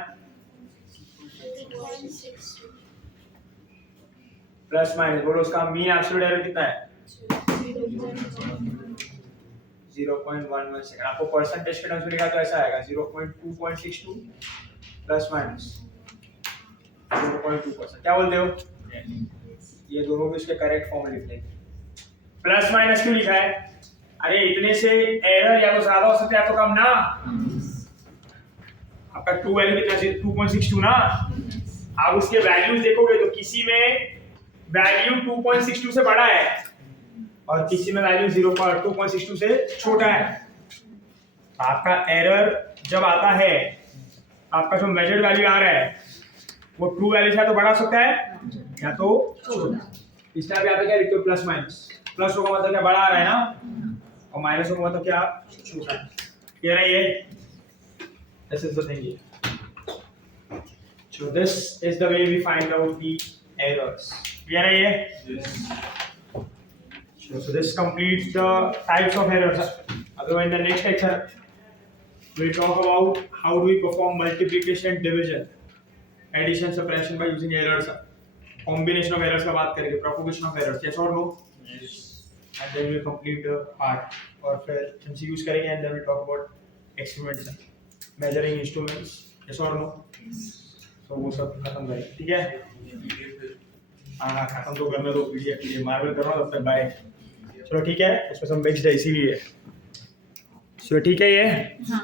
Plus minus. बोलो उसका मीन एब्सोल्यूट एरर कितना है? 0.11 सेकंड. आपको परसेंटेज के टर्म्स में लिखा तो ऐसा आएगा 0.2.62 प्लस माइनस 0.2%. क्या बोलते हो? ये दोनों भी इसके करेक्ट फॉर्म लिख लेंगे. प्लस माइनस क्यों लिखा है? अरे इतने से एरर या तो ज्यादा हो सकता है या तो कम ना. आपका ट्रू वैल्यू कितना है? 2.62 ना. आप उसके वैल्यूज देखोगे तो किसी में वैल्यू 2.62 से बड़ा है और किसी में वैल्यू 2.62 से छोटा है. आपका एरर जब आता है, आपका जो मेजर्ड वैल्यू आ रहा है वो ट्रू वैल्यू से या तो बड़ा हो सकता है या तो छोटा. इसलिए आप यहाँ पे क्या लिखते हो? Plus minus. प्लस होगा मतलब क्या? बड़ा आ रहा है ना, और माइनस होगा मतलब क्या? छोटा है. क्लियर है ये? This is the thing here. So this is the way we find out the errors. Clear है ये? Yes. So this completes the types of errors. Otherwise, in the next lecture, we'll talk about how do we perform multiplication, division, addition, subtraction by using errors. Combination of errors का बात करेंगे. Propagation of errors. Yes or no? Yes. And then we'll complete the part. और फिर MCQs करेंगे and then we'll talk about experiments, measuring instruments. Yes or no? Yes. So वो सब खत्म करें. ठीक है? हाँ खत्म तो करना दो. PDF के लिए मार्वल कर रहा हूँ तब तक. बाय. चलो ठीक है. उसमें सब मिक्स्ड है इसीलिए. चलो ठीक है ये. हाँ.